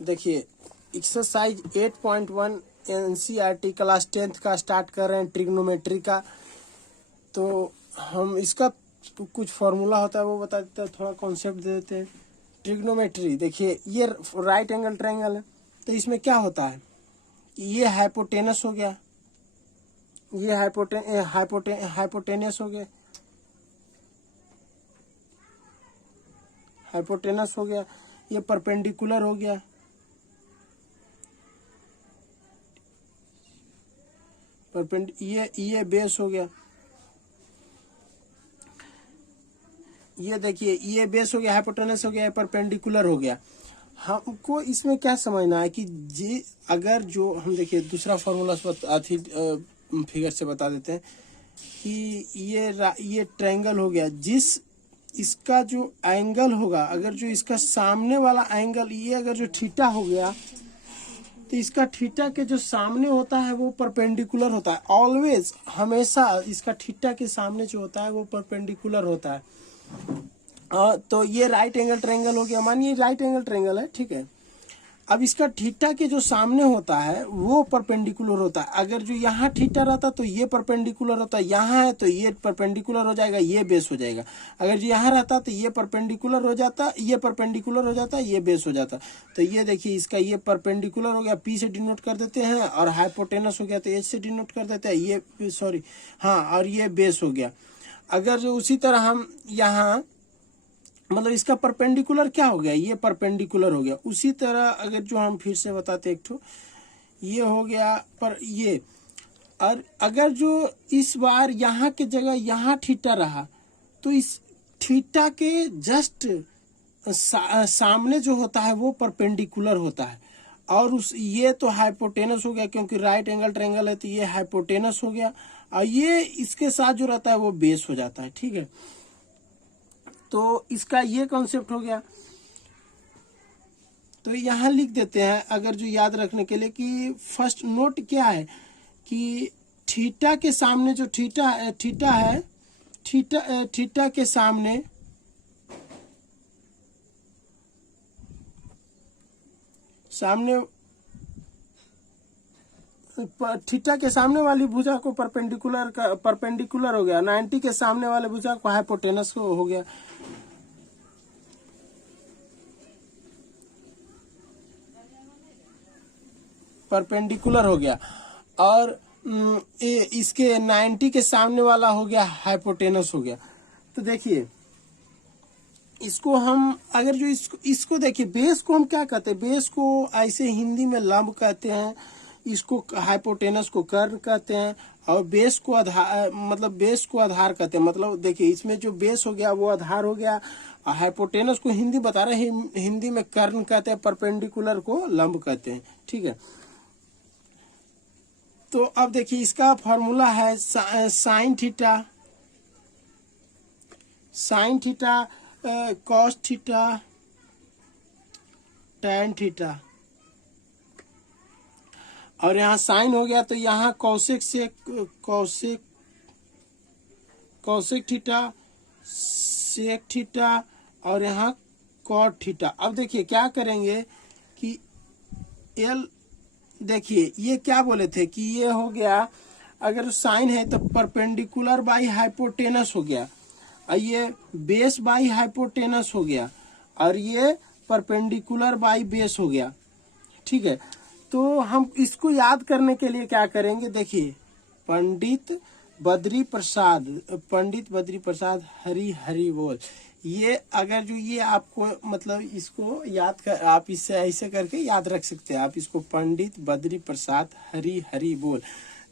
देखिए exercise 8.1 NCERT class 10th का start कर रहे हैं ट्रिग्नोमेट्री का। तो हम इसका कुछ फार्मूला होता है वो बता देते हैं, थोड़ा कॉन्सेप्ट दे देते हैं। ट्रिग्नोमेट्री देखिए ये राइट एंगल ट्रायंगल है, तो इसमें क्या होता है कि ये हाइपोटेनस हो गया, ये हाइपोटेनस हो गया, हाइपोटेनस हो गया, ये परपेंडिकुलर हो गया, ये बेस हो गया, ये देखिए ये बेस हो गया, हाइपोटेनस हो गया, ये परपेंडिकुलर हो गया। हमको इसमें क्या समझना है कि जी अगर जो हम देखिए दूसरा फॉर्मूला फिगर से बता देते हैं कि ये ट्रायंगल हो गया, जिस इसका जो एंगल होगा, अगर जो इसका सामने वाला एंगल ये अगर जो थीटा हो गया तो इसका थीटा के जो सामने होता है वो परपेंडिकुलर होता है। ऑलवेज हमेशा इसका थीटा के सामने जो होता है वो परपेंडिकुलर होता है। तो ये राइट एंगल ट्रायंगल हो गया, मानिए राइट एंगल ट्रायंगल है, ठीक है। अब इसका थीटा के जो सामने होता है वो परपेंडिकुलर होता है। अगर जो यहाँ थीटा रहता तो ये परपेंडिकुलर होता है, यहाँ है तो ये परपेंडिकुलर हो जाएगा, ये बेस हो जाएगा। अगर जो यहाँ रहता तो ये परपेंडिकुलर हो जाता, ये परपेंडिकुलर हो जाता, ये बेस हो जाता। तो ये देखिए इसका ये परपेंडिकुलर हो गया, पी से डिनोट कर देते हैं, और हाइपोटेनस हो गया तो एच से डिनोट कर देते हैं, ये सॉरी हाँ, और ये बेस हो गया। अगर जो उसी तरह हम यहाँ मतलब इसका परपेंडिकुलर क्या हो गया, ये परपेंडिकुलर हो गया। उसी तरह अगर जो हम फिर से बताते एक ठो, ये हो गया पर ये, और अगर जो इस बार यहाँ के जगह यहाँ थीटा रहा तो इस थीटा के जस्ट सामने जो होता है वो परपेंडिकुलर होता है। और उस ये तो हाइपोटेनस हो गया, क्योंकि राइट एंगल ट्रायंगल है तो ये हाइपोटेनस हो गया, और ये इसके साथ जो रहता है वो बेस हो जाता है, ठीक है। तो इसका ये कॉन्सेप्ट हो गया। तो यहाँ लिख देते हैं अगर जो याद रखने के लिए कि फर्स्ट नोट क्या है कि थीटा के सामने जो थीटा है, थीटा के सामने थीटा के सामने वाली भुजा को परपेंडिकुलर हो गया, 90 के सामने वाले भुजा को हाइपोटेनस को हो गया। परपेंडिकुलर हो गया, और इसके 90 के सामने वाला हो गया हाइपोटेनस हो गया। तो देखिए इसको हम अगर जो इसको देखिए, बेस को हम क्या कहते हैं, बेस को ऐसे हिंदी में लंब कहते हैं, इसको हाइपोटेनस को कर्ण कहते हैं, और बेस को आधार मतलब बेस को आधार कहते हैं। मतलब देखिए इसमें जो बेस हो गया वो आधार हो गया, और हाइपोटेनस को हिंदी बता रहे हैं, हिंदी में कर्ण कहते हैं, परपेंडिकुलर को लंब कहते हैं, ठीक है। तो अब देखिए इसका फॉर्मूला है sine theta cos theta tan theta, और यहाँ साइन हो गया तो यहाँ कौशिक थीटा, सेक थीटा, और यहाँ कॉट थीटा। अब देखिए क्या करेंगे कि एल, देखिए ये क्या बोले थे कि ये हो गया, अगर साइन है तो परपेंडिकुलर बाई हाइपोटेनस हो गया, और ये बेस बाई हाइपोटेनस हो गया, और ये परपेंडिकुलर बाई बेस हो गया, ठीक है। तो हम इसको याद करने के लिए क्या करेंगे, देखिए पंडित बद्री प्रसाद हरि हरि बोल, ये अगर जो ये आपको मतलब इसको याद कर, आप इससे ऐसे करके याद रख सकते हैं आप इसको, पंडित बद्री प्रसाद हरि हरि बोल।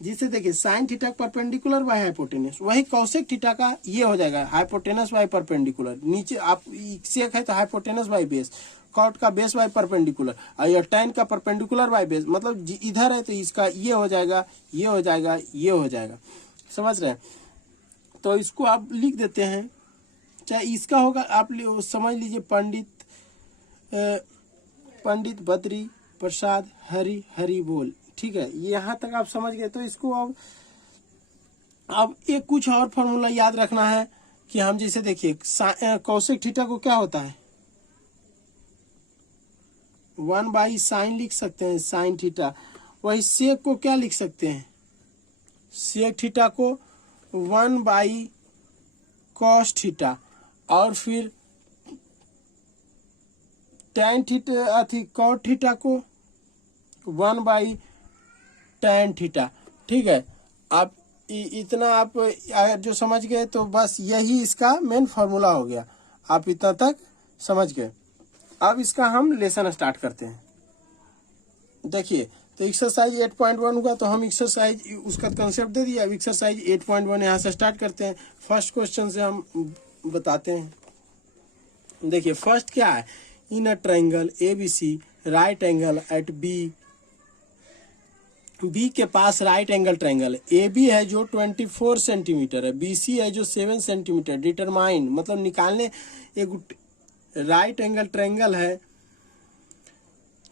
जिससे देखिए sign theta perpendicular by hypotenuse, वही कौशिक थीटा का ये हो जाएगा हाइपोटेनस बाय परपेंडिकुलर, नीचे आप सेक है तो हाइपोटेनस बाय बेस, कॉट का बेस बाय परपेंडिकुलर, और टैन का परपेंडिकुलर बाय बेस, मतलब इधर है तो इसका ये हो जाएगा, ये हो जाएगा, ये हो जाएगा, समझ रहे हैं। तो इसको आप लिख देते हैं, चाहे इसका होगा आप समझ लीजिए पंडित बद्री प्रसाद हरि हरि बोल, ठीक है। यहाँ तक आप समझ गए। तो इसको अब एक कुछ और फॉर्मूला याद रखना है कि हम जैसे देखिए कौशिक थीटा को क्या होता है, 1/sin लिख सकते हैं, साइन थीटा। वही सेक को क्या लिख सकते हैं, सेक थीटा को 1/cos थीटा। और फिर tan थीटा cot थीटा को 1/tan थीटा। ठीक है, आप इतना आप अगर जो समझ गए तो बस यही इसका मेन फार्मूला हो गया, आप इतना तक समझ गए। अब इसका हम लेसन स्टार्ट करते हैं। देखिए, तो एक्सरसाइज 8.1 हुआ, तो हम एक्सरसाइज उसका कंसेप्ट दे दिया। अब एक्सरसाइज 8.1 यहाँ से स्टार्ट करते हैं। फर्स्ट क्वेश्चन से हम बताते हैं। देखिए फर्स्ट क्या है, in a triangle ABC right angle at B के पास राइट एंगल ट्रायंगल AB है जो 24 सेंटीमीटर है, BC है जो 7 सेंटीमीटर। डिटरमाइन मतलब निकालने, एक राइट एंगल ट्रायंगल है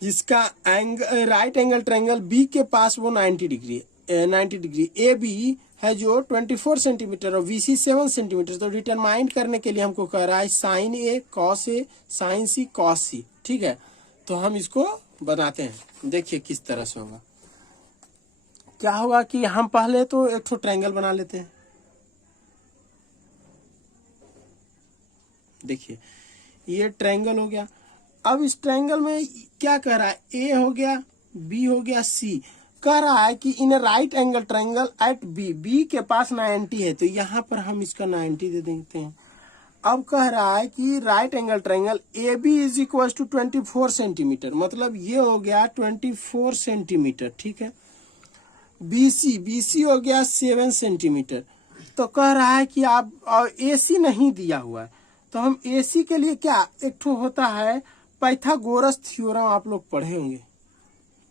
जिसका राइट एंगल ट्रायंगल बी के पास वो 90 डिग्री ए बी है जो 24 सेंटीमीटर और BC 7 सेंटीमीटर। तो डिटरमाइन करने के लिए हमको कह रहा है sine A cos A sine C cos C। ठीक है, तो हम इसको बनाते हैं। देखिए किस तरह से होगा। क्या होगा कि हम पहले तो एक तो ट्रायंगल बना लेते हैं। देखिए ये ट्रायंगल हो गया। अब इस ट्रायंगल में क्या कह रहा है, ए हो गया, बी हो गया, सी। कह रहा है कि in right angle triangle at B के पास 90 है, तो यहाँ पर हम इसका 90 दे देते हैं। अब कह रहा है कि right angle triangle A B is equal to 24 centimetre, मतलब ये हो गया 24 सेंटीमीटर। ठीक है, बीसी हो गया 7 सेंटीमीटर। तो कह रहा है कि आप AC नहीं दिया हुआ है, तो हम AC के लिए क्या, एक ठो होता है पाइथागोरस थ्योरम, आप लोग पढ़े होंगे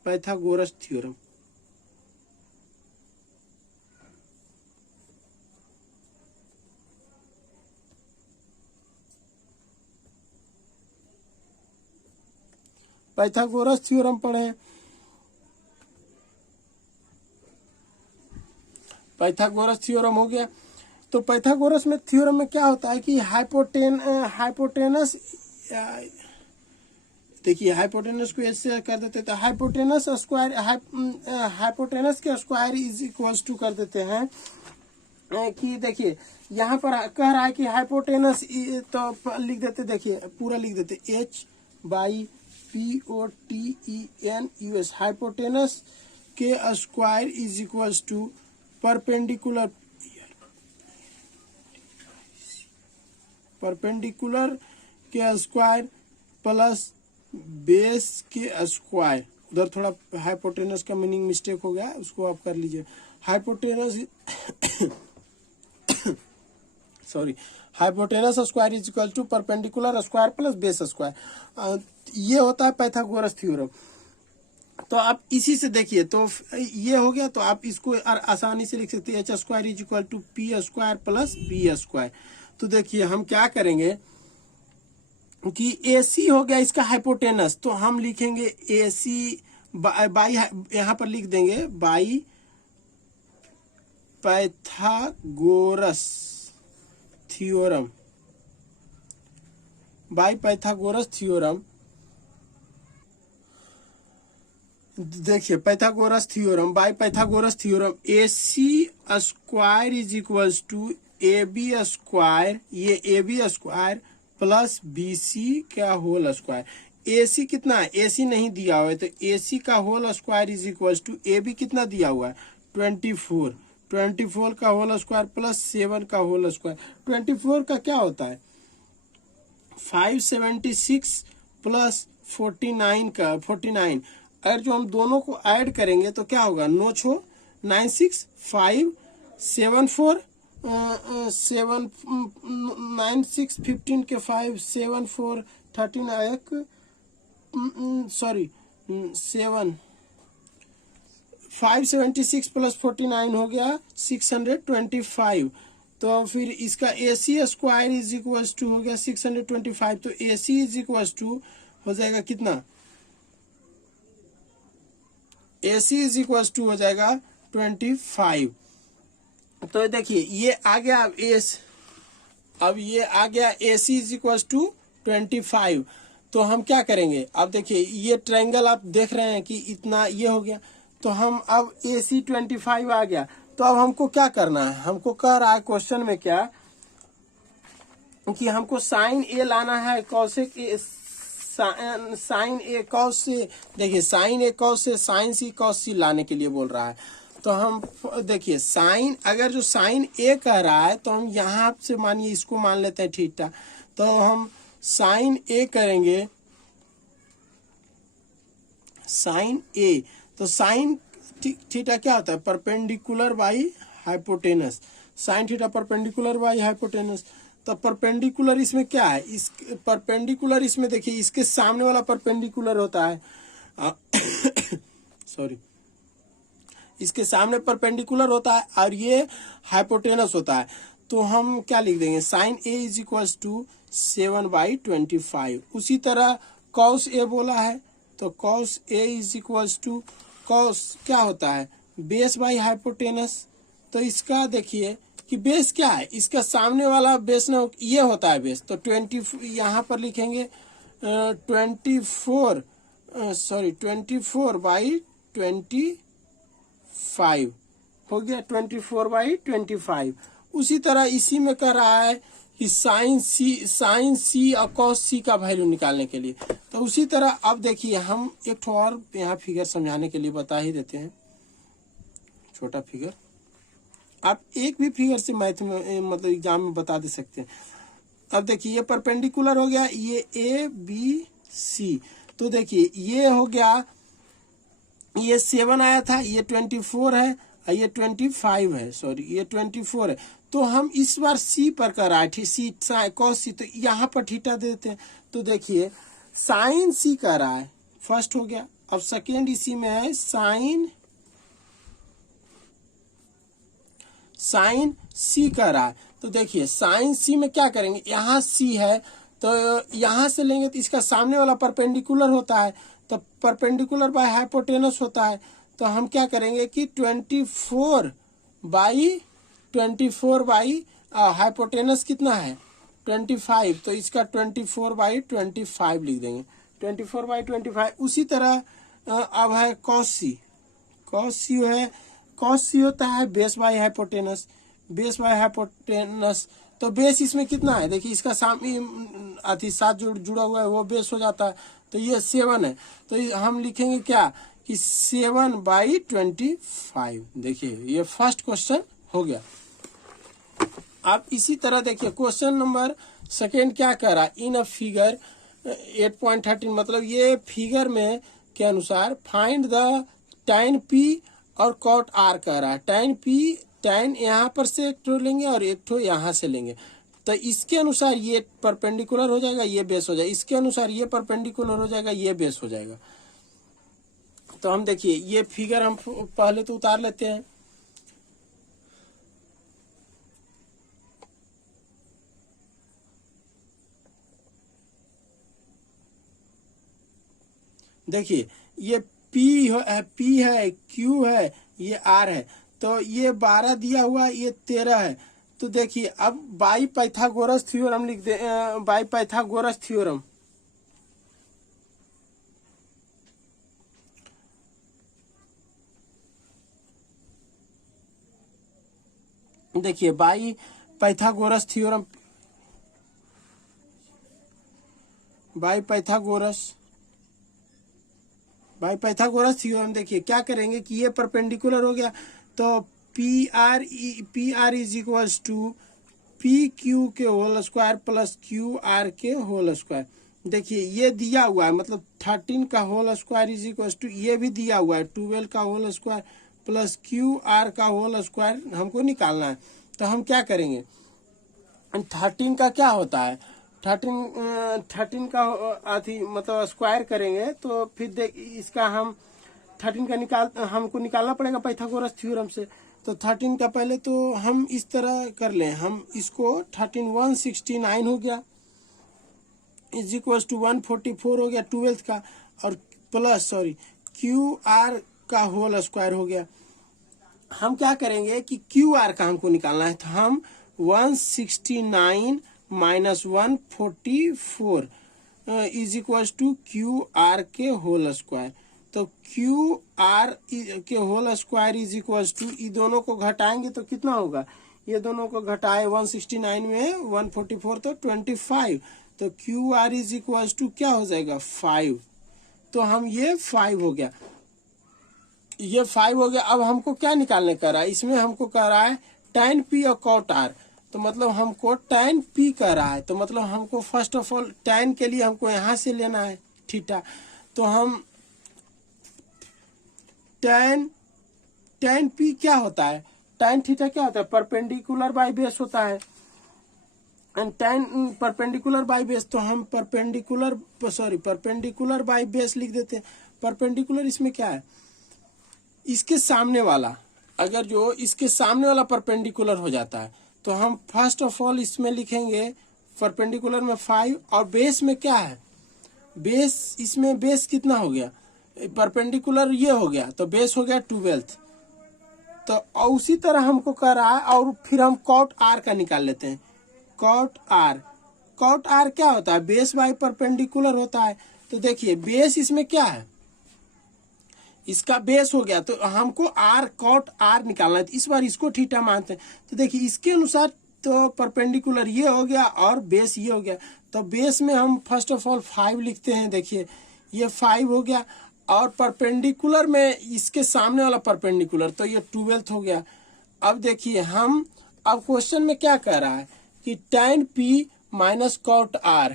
पाइथागोरस थ्योरम। पाइथागोरस थ्योरम पढ़े। पाइथागोरस थ्योरम हो गया। तो पाइथागोरस में थ्योरम में क्या होता है कि हाइपोटेनस, देखिए हाइपोटेनस को ऐसे कर देते हैं, तो हाइपोटेनस स्क्वायर, हाइपोटेनस के स्क्वायर इज इक्वल्स टू कर देते हैं कि देखिए यहाँ पर कह रहा है कि हाइपोटेनस, तो लिख देते, देखिए पूरा लिख देते HPOTENUS। हाइपोटेनस के square is equals to perpendicular के स्क्वायर प्लस बेस के स्क्वायर। उधर थोड़ा हाइपोटेनस का मीनिंग मिस्टेक हो गया, उसको आप कर लीजिए। Hypotenuse sorry, hypotenuse square is equal to perpendicular square plus base square. ये होता है पाइथागोरस थ्योरम। तो आप इसी से देखिए, तो ये हो गया, तो आप इसको आसानी से लिख सकते हैं H square is equal to P square plus B square. तो देखिए हम क्या करेंगे कि AC हो गया इसका हाइपोटेनस, तो हम लिखेंगे AC बाई, यहाँ पर लिख देंगे by Pythagoras theorem, by Pythagoras theorem. देखिए Pythagoras theorem by Pythagoras theorem, AC square is equals to AB square, ये AB स्क्वायर प्लस BC का होल स्क्वायर। AC कितना है, AC नहीं दिया हुआ है, तो AC का whole square is equals to AB कितना दिया हुआ है 24 का होल स्क्वायर प्लस 7 का होल स्क्वायर। 24 का क्या होता है 576 प्लस 49 का 49। अगर जो हम दोनों को ऐड करेंगे तो क्या होगा, नो छो 96 15 के 5 7 4 13 एक सॉरी 7 576 प्लस 49 हो गया 625। तो फिर इसका AC square is equal to हो गया 625। तो AC इज इक्वल टू हो जाएगा कितना, AC इज इक्वल टू हो जाएगा 25। तो देखिए ये आ गया अब ये आ गया AC इज इक्वल टू 25। तो हम क्या करेंगे, अब देखिए ये ट्रायंगल आप देख रहे हैं कि इतना ये हो गया, तो हम अब AC 25 आ गया। तो अब हमको क्या करना है, हमको कह रहा है क्वेश्चन में क्या कि हमको साइन ए लाना है cosec A, sine A cos से, देखिए साइन ए कॉस से साइन सी कॉस सी लाने के लिए बोल रहा है। तो हम देखिए साइन, अगर जो साइन ए कह रहा है तो हम यहाँ से मानिए इसको मान लेते हैं थीटा, तो हम साइन ए करेंगे, साइन ए, तो साइन थीटा क्या होता है, perpendicular by hypotenuse, sign theta perpendicular by hypotenuse. तो परपेंडिकुलर इसमें क्या है, इस परपेंडिकुलर इसमें देखिए इसके सामने वाला परपेंडिकुलर होता है सॉरी इसके सामने परपेंडिकुलर होता है और ये हाइपोटेनस होता है। तो हम क्या लिख देंगे, sine A is equals to 7/25। उसी तरह कॉस ए बोला है, तो cos A is equals to, cos क्या होता है, बेस बाई हाइपोटेनस। तो इसका देखिए कि बेस क्या है, इसका सामने वाला बेस ना ये होता है बेस, तो 20 यहाँ पर लिखेंगे 24/25 हो गया, 24/25। उसी तरह इसी में कर रहा है कि साइन सी और कॉस सी का वैल्यू निकालने के लिए। तो उसी तरह अब देखिए हम एक ठो और यहाँ फिगर समझाने के लिए बता ही देते हैं, छोटा फिगर। आप एक भी फिगर से मैथ में मतलब एग्जाम में बता दे सकते हैं। अब देखिए ये परपेंडिकुलर हो गया, ये ABC, तो देखिए ये हो गया, ये 7 आया था, ये 24 है और ये 25 है, सॉरी ये 24 है। तो हम इस बार सी पर कर रहा है, सी कॉस सी, तो यहाँ पर थीटा देते हैं। तो देखिए साइन सी कर रहा है, फर्स्ट हो गया। अब सेकेंड इसी में है साइन सी कर रहा है। तो देखिए साइन सी में क्या करेंगे, यहाँ सी है तो यहाँ से लेंगे तो इसका सामने वाला परपेंडिकुलर होता है, तो परपेंडिकुलर बाय हाइपोटेनस होता है। तो हम क्या करेंगे कि 24/24 हाइपोटेनस कितना है 25, तो इसका 24/25 लिख देंगे, 24/25। उसी तरह अब है कॉस सी, कॉस सी है, कॉस सी होता है base by hypotenuse, base by hypotenuse. तो बेस इसमें कितना है, देखिए इसका साथ जुड़ा हुआ है वो बेस हो जाता है, तो ये 7 है। तो हम लिखेंगे क्या कि 7/25। देखिए ये फर्स्ट क्वेश्चन हो गया। आप इसी तरह देखिए क्वेश्चन नंबर सेकेंड क्या कह रहा है, इन अ फिगर 8.13, मतलब ये फिगर में के अनुसार फाइंड द tan P और कॉट R कह रहा है। tan यहाँ पर से एक ठो लेंगे और एक ठो यहाँ से लेंगे, तो इसके अनुसार ये परपेंडिकुलर हो जाएगा, ये बेस हो जाएगा, इसके अनुसार ये परपेंडिकुलर हो जाएगा, ये बेस हो जाएगा। तो हम देखिए ये फिगर हम पहले तो उतार लेते हैं। देखिए ये P है, Q है, ये R है, तो ये 12 दिया हुआ, ये 13 है। तो देखिए अब बाई पाइथागोरस थ्योरम लिख दे, बाई पाइथागोरस थ्योरम, देखिए by Pythagoras theorem, by Pythagoras theorem देखिए क्या करेंगे कि ये परपेंडिकुलर हो गया, तो P R is equals to PQ के होल स्क्वायर प्लस QR के होल स्क्वायर। देखिए ये दिया हुआ है, मतलब 13 का whole square is equals to, ये भी दिया हुआ है 12 का होल स्क्वायर प्लस QR का होल स्क्वायर हमको निकालना है। तो हम क्या करेंगे, 13 का क्या होता है, 13 का आधी मतलब स्क्वायर करेंगे, तो फिर देख इसका हम 13 का हमको निकालना पड़ेगा पाइथागोरस थ्योरम से। तो 13 का पहले तो हम इस तरह कर लें, हम इसको 13 169 हो गया इज इक्वल टू 144 हो गया 12 का, और प्लस QR का होल स्क्वायर हो गया। हम क्या करेंगे कि QR का हमको निकालना है, तो हम 169 - 144 is equal to Q R के होल स्क्वायर। तो क्यू आर के whole square is equal to, ये दोनों को घटाएंगे तो कितना होगा, ये दोनों को घटाए 169 में 144 तो 25, तो Q R is equal to क्या हो जाएगा 5। तो हम ये 5 हो गया, ये 5 हो गया। अब हमको क्या निकालने कर रहा है, इसमें हमको कह रहा है tan p और cot r, तो मतलब हमको tan p कर रहा है, तो मतलब हमको फर्स्ट ऑफ ऑल tan के लिए हमको यहाँ से लेना है थीटा। तो हम tan p क्या होता है, tan थीटा क्या होता है, परपेंडिकुलर बाई बेस होता है, and tan perpendicular by base, तो हम परपेंडिकुलर बाई बेस लिख देते हैं। परपेंडिकुलर इसमें क्या है, इसके सामने वाला, अगर जो इसके सामने वाला परपेंडिकुलर हो जाता है तो हम फर्स्ट ऑफ ऑल इसमें लिखेंगे परपेंडिकुलर में 5, और बेस में क्या है, बेस, इसमें बेस कितना हो गया, परपेंडिकुलर ये हो गया तो बेस हो गया 12। तो और उसी तरह हमको कर रहा है, और फिर हम cot r का निकाल लेते हैं। cot r क्या होता है, बेस बाई परपेंडिकुलर होता है। तो देखिए बेस इसमें क्या है, इसका बेस हो गया, तो हमको r cot r निकालना है, तो इस बार इसको थीटा मानते हैं। तो देखिए इसके अनुसार तो परपेंडिकुलर ये हो गया और बेस ये हो गया, तो बेस में हम फर्स्ट ऑफ ऑल 5 लिखते हैं। देखिए ये 5 हो गया, और परपेंडिकुलर में इसके सामने वाला परपेंडिकुलर, तो ये 12 हो गया। अब देखिए हम, अब क्वेश्चन में क्या कह रहा है कि tan p minus cot r,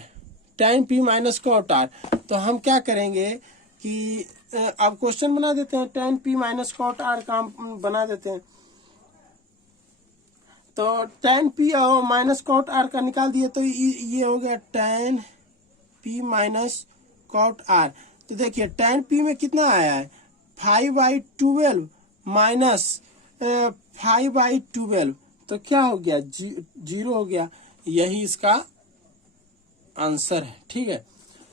tan p minus cot r, तो हम क्या करेंगे कि अब क्वेश्चन बना देते हैं, tan p minus cot r का हम बना देते हैं। तो tan p और माइनस cot r का निकाल दिए, तो ये हो गया tan p minus cot r। तो देखिए tan p में कितना आया है 5/12 माइनस 5/12, तो क्या हो गया 0 हो गया, यही इसका आंसर है। ठीक है,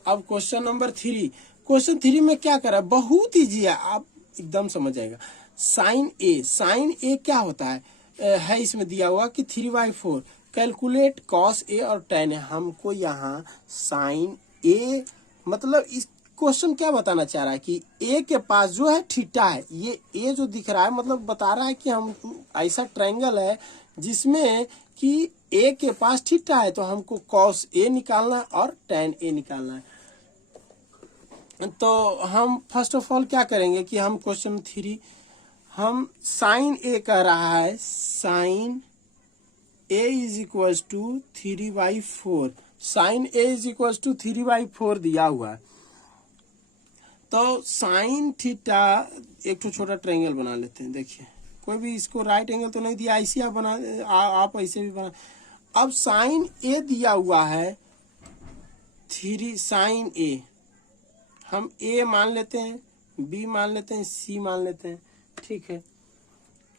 अब क्वेश्चन नंबर 3, क्वेश्चन 3 में क्या करा, बहुत ईजी है, आप एकदम समझ जाएगा। साइन ए क्या होता है इसमें दिया हुआ कि 3/4, कैलकुलेट cos a और tan a। हमको यहाँ साइन ए, मतलब इस क्वेश्चन क्या बताना चाह रहा है कि ए के पास जो है थीटा है, ये ए जो दिख रहा है मतलब बता रहा है कि हम ऐसा ट्रायंगल है जिसमें कि ए के पास थीटा है, तो हमको cos a निकालना है और tan a निकालना है। तो हम फर्स्ट ऑफ ऑल क्या करेंगे कि हम क्वेश्चन 3, हम साइन ए कह रहा है, sine A is equal to 3/4, sine A is equal to 3/4 दिया हुआ है। तो साइन थीटा, एक तो छोटा ट्रायंगल बना लेते हैं। देखिए कोई भी इसको राइट एंगल तो नहीं दिया, ऐसे आप बना, आप ऐसे भी बना। अब साइन ए दिया हुआ है 3, साइन ए हम ए मान लेते हैं, बी मान लेते हैं, सी मान लेते हैं। ठीक है,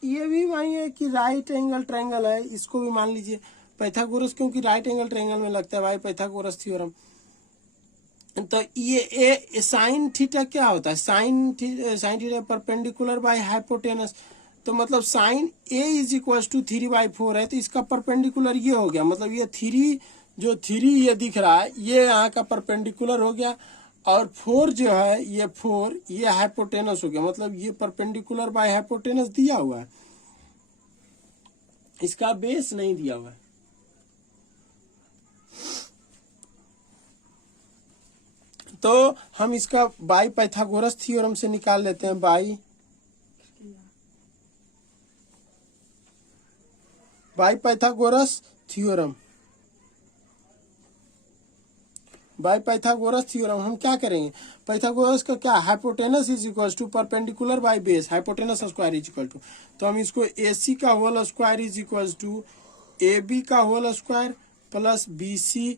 ये भी मानिए कि राइट एंगल ट्रायंगल है, इसको भी मान लीजिए। पाइथागोरस क्योंकि राइट एंगल ट्रायंगल में लगता है भाई, पाइथागोरस थ्योरम। तो ये ए साइन थीटा क्या होता है, sine theta perpendicular by hypotenuse, तो मतलब sine A is equal to 3/4 है, तो इसका परपेंडिकुलर ये हो गया, मतलब ये 3 ये दिख रहा है ये यहाँ का परपेंडिकुलर हो गया, और 4 जो है ये 4 ये हाइपोटेनस हो गया, मतलब ये परपेंडिकुलर बाय हाइपोटेनस दिया हुआ है, इसका बेस नहीं दिया हुआ है। तो हम इसका बाई पाइथागोरस थ्योरम से निकाल लेते हैं, by Pythagoras theorem, by Pythagoras theorem हम क्या करेंगे, पाइथागोरस का क्या, hypotenuse is equal to perpendicular by base, hypotenuse square is equal to, तो हम इसको AC का whole square is equal to AB का होल स्क्वायर प्लस BC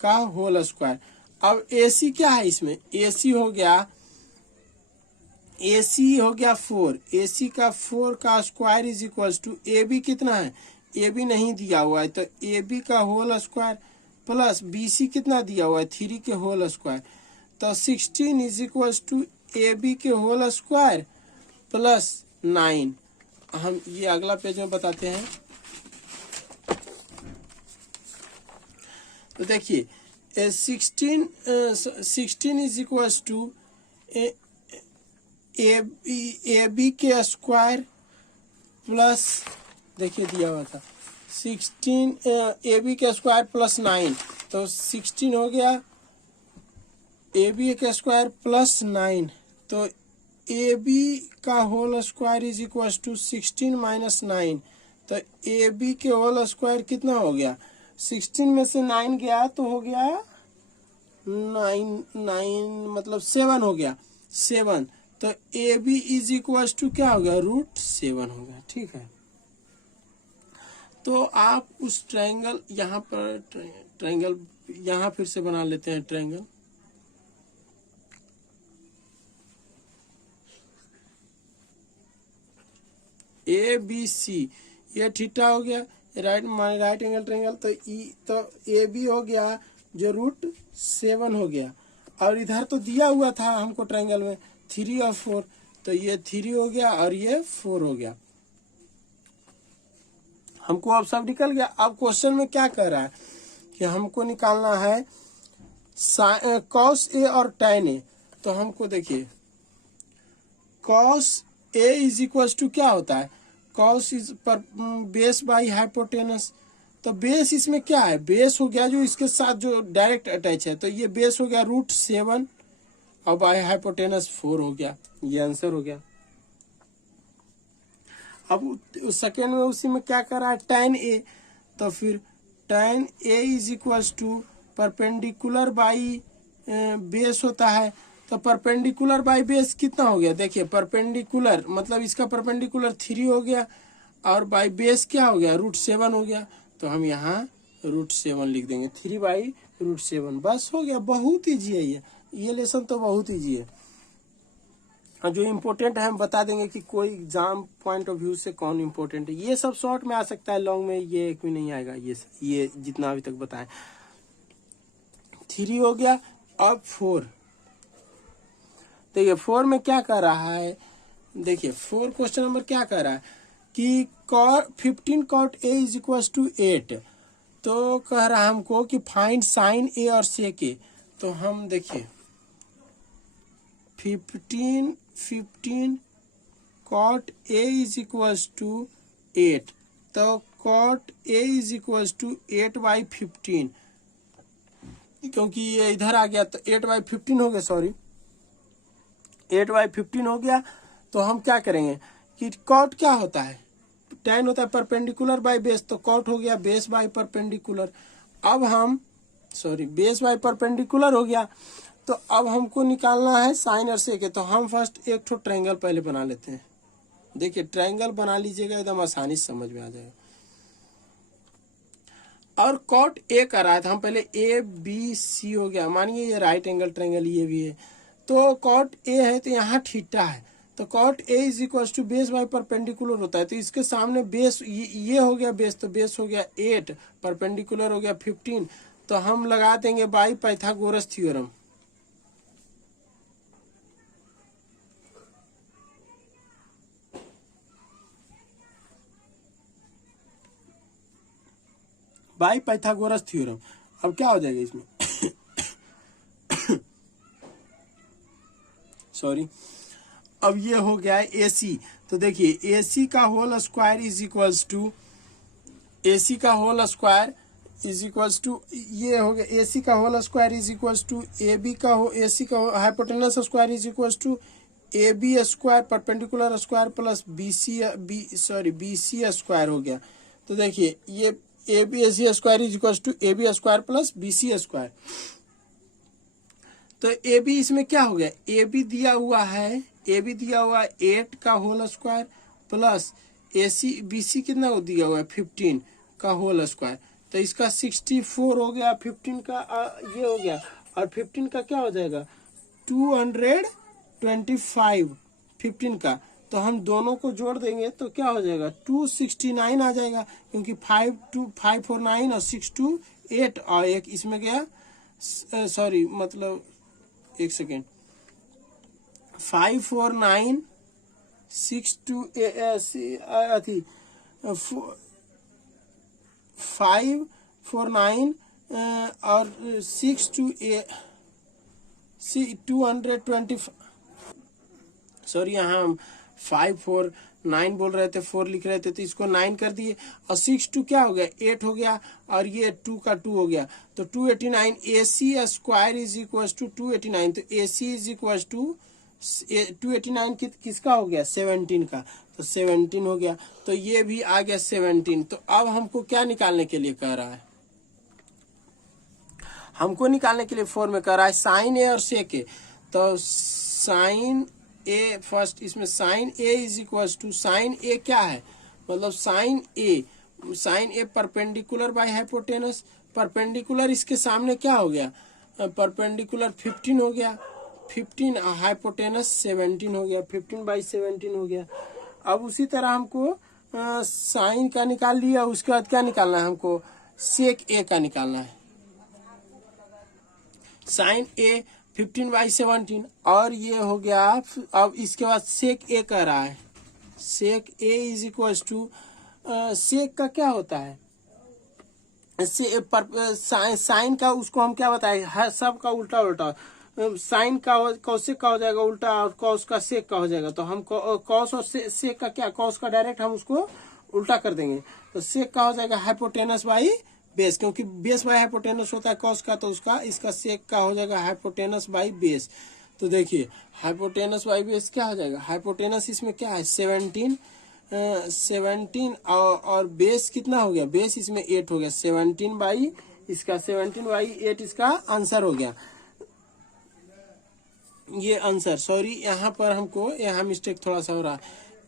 का होल स्क्वायर। अब AC क्या है इसमें, AC हो गया 4, AC का 4 का square is equal to AB कितना है, AB नहीं दिया हुआ है, तो AB का होल स्क्वायर प्लस BC कितना दिया हुआ है 3 के होल स्क्वायर, तो 16 इज इक्वल टू AB के होल स्क्वायर प्लस 9। हम ये अगला पेज में बताते हैं। तो देखिए 16 is equals to A B के स्क्वायर प्लस, देखिए दिया हुआ था 16 ए बी के स्क्वायर प्लस 9, तो 16 हो गया ए बी के स्क्वायर प्लस 9, तो ए बी का whole square is equal to 16 minus 9, तो ए बी के होल स्क्वायर कितना हो गया, 16 में से 9 गया तो हो गया 9 मतलब 7 हो गया 7, तो A B is equal to क्या हो गया √7 हो गया। ठीक है, तो आप उस ट्रायंगल यहाँ पर ट्रायंगल यहाँ फिर से बना लेते हैं ट्रायंगल। ए बी सी ये थीटा हो गया, राइट एंगल ट्रायंगल, तो ए बी हो गया जो √7 हो गया, और इधर तो दिया हुआ था हमको ट्रायंगल में 3 और 4, तो ये 3 हो गया और ये 4 हो गया, हमको अब सब निकल गया। अब क्वेश्चन में क्या कह रहा है कि हमको निकालना है cos ए और tan ए, तो हमको देखिए cos A is equal to क्या होता है, cos इज पर बेस बाई हाइपोटेनस, तो बेस इसमें क्या है, बेस हो गया जो इसके साथ जो डायरेक्ट अटैच है, तो ये बेस हो गया √7 और बाई हाइपोटेनस 4 हो गया, ये आंसर हो गया। अब सेकेंड में उसी में क्या कर रहा है tan ए, तो फिर tan A is equal to perpendicular by base होता है, तो परपेंडिकुलर बाई बेस कितना हो गया, देखिए परपेंडिकुलर मतलब इसका परपेंडिकुलर 3 हो गया और बाई बेस क्या हो गया √7 हो गया, तो हम यहाँ √7 लिख देंगे, 3/√7, बस हो गया। बहुत ईजी है ये लेसन तो बहुत ईजी है। जो इम्पोर्टेंट है हम बता देंगे कि कोई एग्जाम पॉइंट ऑफ व्यू से कौन इम्पोर्टेंट है, ये सब शॉर्ट में आ सकता है, लॉन्ग में ये एक भी नहीं आएगा, ये जितना अभी तक बताएं। 3 हो गया, अब 4, तो ये 4 में क्या कर रहा है, देखिए 4 क्वेश्चन नंबर क्या कर रहा है कि 15 cot A is equal to 8, तो कह रहा है हमको कि फाइंड साइन ए और सेक ए, तो हम देखिए 15 cot A is equal to 8, तो cot A is equal to 8/15, क्योंकि ये इधर आ गया तो 8/15 हो गया, सॉरी 8/15 हो गया, तो हम क्या करेंगे कि cot क्या होता है, tan होता है परपेंडिकुलर बाय बेस, तो cot हो गया बेस बाय परपेंडिकुलर। अब हम बेस बाय परपेंडिकुलर हो गया, तो अब हमको निकालना है साइन और सेक, तो हम फर्स्ट एक ठो ट्रायंगल पहले बना लेते हैं। देखिए ट्रायंगल बना लीजिएगा, एकदम आसानी से समझ में आ जाएगा। और cot ए कर रहा था, हम पहले ए बी सी हो गया, मानिए ये राइट एंगल ट्रायंगल ये भी है, तो cot ए है तो यहाँ थीटा है, तो cot A is equal to base by perpendicular होता है, तो इसके सामने बेस ये हो गया बेस, तो बेस हो गया 8, परपेंडिकुलर हो गया 15, तो हम लगा देंगे by Pythagoras theorem. By Pythagoras theorem, अब क्या हो जाएगा इसमें सॉरी, अब ये हो गया है AC, तो देखिए AC का whole square is equals to AC का whole square is equals to ये हो गया AC का whole square is equals to AB का AC का hypotenuse square is equals to AB square perpendicular square plus BC square हो गया, तो देखिए ये ABC square is equals to AB square plus BC square, तो AB इसमें क्या हो गया, AB दिया हुआ है 8 का होल स्क्वायर प्लस BC कितना दिया हुआ है 15 का होल स्क्वायर, तो इसका 64 हो गया, 15 का ये हो गया, और 15 का क्या हो जाएगा 225 15 का, तो हम दोनों को जोड़ देंगे तो क्या हो जाएगा 269 आ जाएगा, क्योंकि 5 4 9 और 6 2 8 और एक इसमें गया, सॉरी मतलब एक सेकेंड, 5 4 9 6 2 5 4 9 और 6 टू 220, सॉरी यहाँ हम 5 4 9 बोल रहे थे, 4 लिख रहे थे, तो इसको 9 कर दिए, और 6 2 क्या हो गया, 8 हो गया, और ये 2 का 2 हो गया, तो 289 AC square is equal to 289, तो AC इज इक्वल टू 289 किसका हो गया, 17 का, तो 17 हो गया, तो ये भी आ गया 17। तो अब हमको क्या निकालने के लिए कह रहा है, हमको निकालने के लिए 4 में कह रहा है साइन ए और सेक ए, तो साइन ए फर्स्ट, इसमें sine A is equal to, sine A क्या है, मतलब sine A perpendicular by hypotenuse, perpendicular इसके सामने क्या हो गया, परपेंडिकुलर 15 हो गया, 15 हाइपोटेनस 17 हो गया, 15/17 हो गया। अब उसी तरह हमको साइन का निकाल लिया, उसके बाद क्या निकालना है, हमको सेक ए का निकालना है, साइन ए 15/17, और ये हो गया। अब इसके बाद सेक ए कर रहा है, सेक ए इज इक्वल टू, सेक का क्या होता है, साइन का उसको हम क्या बताए, हर सब का उल्टा उल्टा, साइन का कौशिक का हो जाएगा उल्टा, और कॉस का सेक का हो जाएगा, तो हम कॉस और सेक का क्या, कॉस का डायरेक्ट हम उसको उल्टा कर देंगे, तो सेक का हो जाएगा हाइपोटेनस बाई बेस, क्योंकि बेस बाई हाइपोटेनस होता है कॉस का, तो उसका इसका सेक का हो जाएगा हाइपोटेनस बाई बेस। तो देखिए हाइपोटेनस बाई बेस क्या हो जाएगा, हाइपोटेनस इसमें क्या है 17 और बेस कितना हो गया, बेस इसमें 8 हो गया, 17/8 इसका आंसर हो गया, ये आंसर। सॉरी यहाँ पर हमको यहाँ मिस्टेक थोड़ा सा हो रहा है,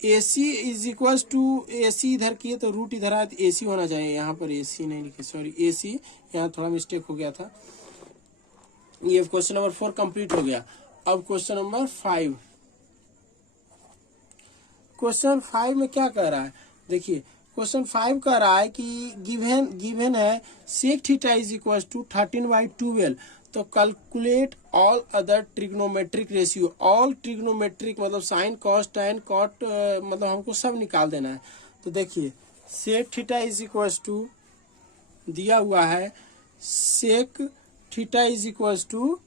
AC is equal to, AC इधर किए तो रूट इधर आया, तो AC होना चाहिए, यहाँ पर AC नहीं लिखे, सॉरी AC, यहाँ थोड़ा मिस्टेक हो गया था। ये क्वेश्चन नंबर 4 कंप्लीट हो गया। अब क्वेश्चन नंबर 5, क्वेश्चन 5 में क्या कह रहा है, देखिए क्वेश्चन 5 कह रहा है कि गिवन है sec theta is equal to 13/12, तो calculate all other trigonometric ratio, all trigonometric मतलब साइन कॉस टैन कॉट, मतलब हमको सब निकाल देना है। तो देखिए sec theta is equal to दिया हुआ है, sec theta is equal to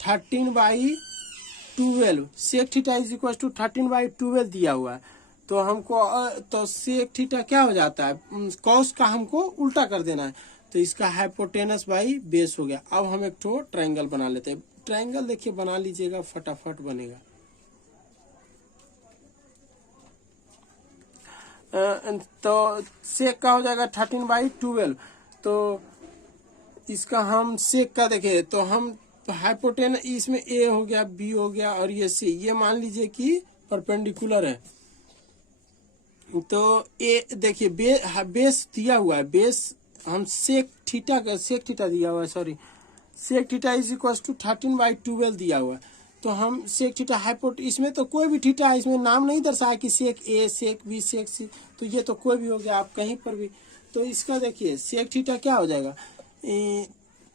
13/12, sec theta is equal to 13/12 दिया हुआ है, तो हमको तो सेक थीटा क्या हो जाता है, कॉस का हमको उल्टा कर देना है, तो इसका हाइपोटेनस बाई बेस हो गया। अब हम एक ठो ट्रायंगल बना लेते हैं, ट्रायंगल देखिए बना लीजिएगा, फटाफट बनेगा। तो सेक का हो जाएगा 13/12, तो इसका हम सेक का देखें तो हम हाइपोटेनस, इसमें ए हो गया, बी हो गया, और ये सी, ये मान लीजिए कि परपेंडिकुलर है, तो ए देखिए बेस दिया हुआ है, बेस हम सेक थीटा दिया हुआ है, sorry sec theta is equal to 13/12 दिया हुआ है, तो हम सेक थीटा इसमें तो कोई भी थीटा है, इसमें नाम नहीं दर्शाया कि सेक ए, सेक बी, सेक सी, तो ये तो कोई भी हो गया, आप कहीं पर भी। तो इसका देखिए सेक थीटा क्या हो जाएगा,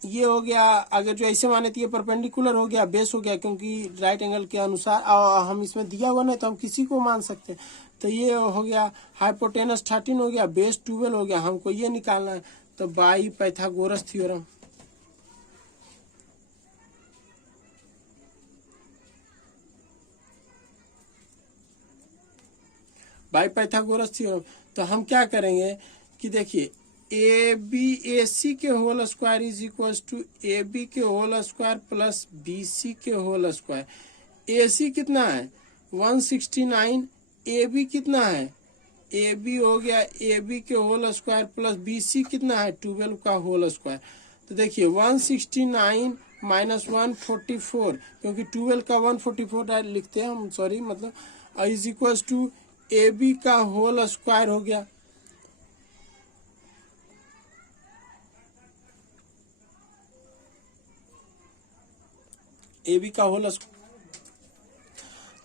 ये हो गया, अगर जो ऐसे माने तो ये परपेंडिकुलर हो गया, बेस हो गया, क्योंकि राइट एंगल के अनुसार हम इसमें दिया हुआ नहीं, तो हम किसी को मान सकते हैं, तो ये हो गया हाइपोटेनस 13 हो गया, बेस 12 हो गया, हमको ये निकालना है, तो by Pythagoras theorem, by Pythagoras theorem. तो हम क्या करेंगे कि देखिए AC के whole square is equal to AB के होल स्क्वायर प्लस BC के होल स्क्वायर। AC कितना है 169, AB कितना है, AB हो गया AB के होल स्क्वायर प्लस BC कितना है 12 का होल स्क्वायर। तो देखिए 169 माइनस 144, क्योंकि 12 का 144 लिखते हैं हम, सॉरी मतलब, इज इक्वल टू AB का होल स्क्वायर हो गया, AB का होल स्क्वायर।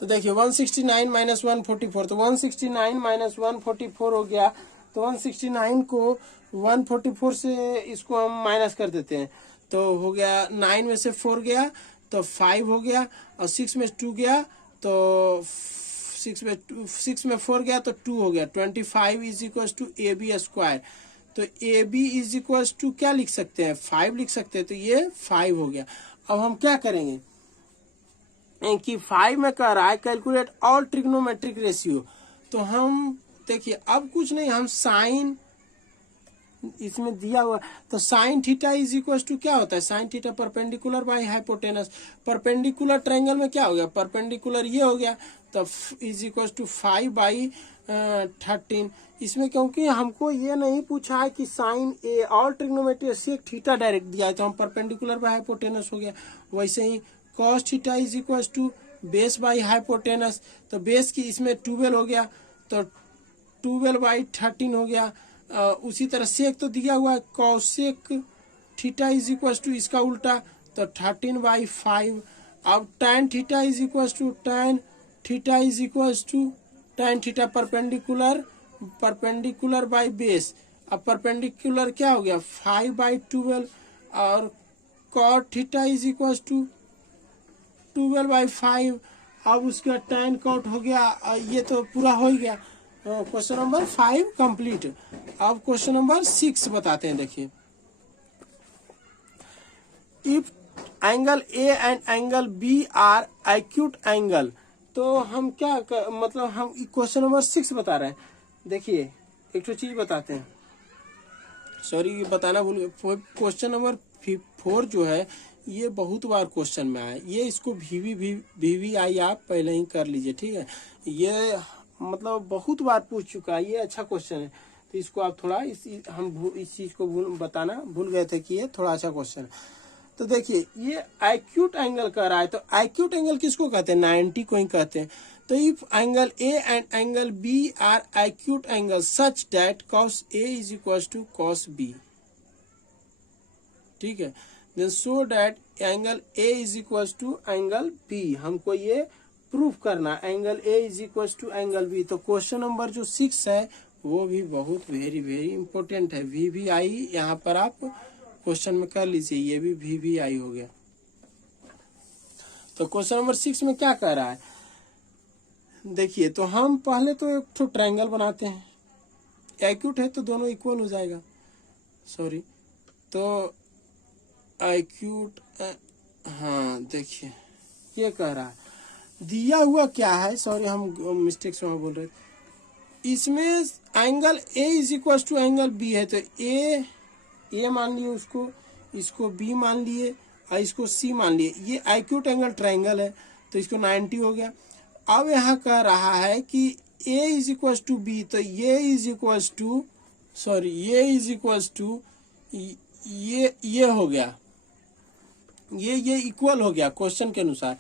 तो देखिए 169 माइनस 144, तो 169 माइनस 144 हो गया, तो 169 को 144 से इसको हम माइनस कर देते हैं, तो हो गया 9 में से 4 गया तो 5 हो गया, और 6 में 2 गया तो 6 में 4 गया तो 2 हो गया, 25 is equal to AB square. तो A B is equal to क्या लिख सकते हैं, 5 लिख सकते हैं। तो ये 5 हो गया। अब हम क्या करेंगे कि 5 में कह रहा है कैलकुलेट ऑल ट्रिग्नोमेट्रिक रेशियो। तो हम देखिए अब कुछ नहीं, हम साइन इसमें दिया हुआ, तो sine theta is equal to क्या होता है, sine theta perpendicular by hypotenuse. Perpendicular triangle में क्या हो गया, परपेंडिकुलर ये हो गया, तो इज इक्वल टू 5/13। इसमें क्योंकि हमको ये नहीं पूछा है कि साइन ए और ट्रिग्नोमेट्री से थीटा डायरेक्ट दिया है, तो हम परपेंडिकुलर बाई हाइपोटेनस हो गया। वैसे ही cos theta is equal to base by hypotenuse, तो बेस की इसमें 12 हो गया, तो 12/13 हो गया। उसी तरह सेक तो दिया हुआ है, cosec theta is equal to इसका उल्टा, तो 13/5। अब tan theta is equal to tan theta is equal to tan theta perpendicular by base. अब परपेंडिकुलर क्या हो गया 5/12, और cot theta is equal to 12/5। अब उसका tan cot हो गया, ये तो पूरा हो ही गया। Question number 5 complete. अब क्वेश्चन नंबर 6 बताते हैं। देखिए, if angle A and angle B are acute angle, तो हम क्या मतलब हम क्वेश्चन नंबर 6 बता रहे हैं। देखिए एक तो चीज बताते हैं, सॉरी बताना भूल गए, क्वेश्चन नंबर 4 जो है ये बहुत बार क्वेश्चन में आया, ये इसको VVI आप पहले ही कर लीजिए, ठीक है। ये मतलब बहुत बार पूछ चुका है, ये अच्छा क्वेश्चन है, तो इसको आप थोड़ा हम इस चीज को बताना भूल गए थे कि ये थोड़ा अच्छा क्वेश्चन है। तो देखिए ये एक्यूट एंगल कर रहा है, तो एक्यूट एंगल किसको कहते हैं, 90 को ही कहते हैं। तो if angle A and angle B are acute angle such that cos A is equal to cos B, ठीक है, then so that angle A is equal to angle B. हमको ये प्रूफ करना, angle A is equal to angle B. तो question number जो 6 है वो भी बहुत वेरी इंपॉर्टेंट है। VVI यहाँ पर आप क्वेश्चन में कर लीजिए, ये भी VVI हो गया। तो क्वेश्चन नंबर 6 में क्या कह रहा है, देखिए, तो हम पहले तो एक तो ट्रायंगल बनाते हैं, एक्यूट है तो दोनों इक्वल हो जाएगा, सॉरी, तो एक्यूट, हाँ देखिए ये कह रहा है दिया हुआ क्या है, सॉरी हम मिस्टेक से बोल रहे थे, इसमें angle A is equal to angle B है, तो ए मान लिए उसको, इसको बी मान लिए और इसको सी मान लिए। ये एक्यूट एंगल ट्रायंगल है, तो इसको 90 हो गया। अब यहाँ कह रहा है कि ए इज इक्वल टू बी, तो ये इज इक्वल टू, सॉरी ये इज इक्वल टू ये हो गया, ये इक्वल हो गया क्वेश्चन के अनुसार।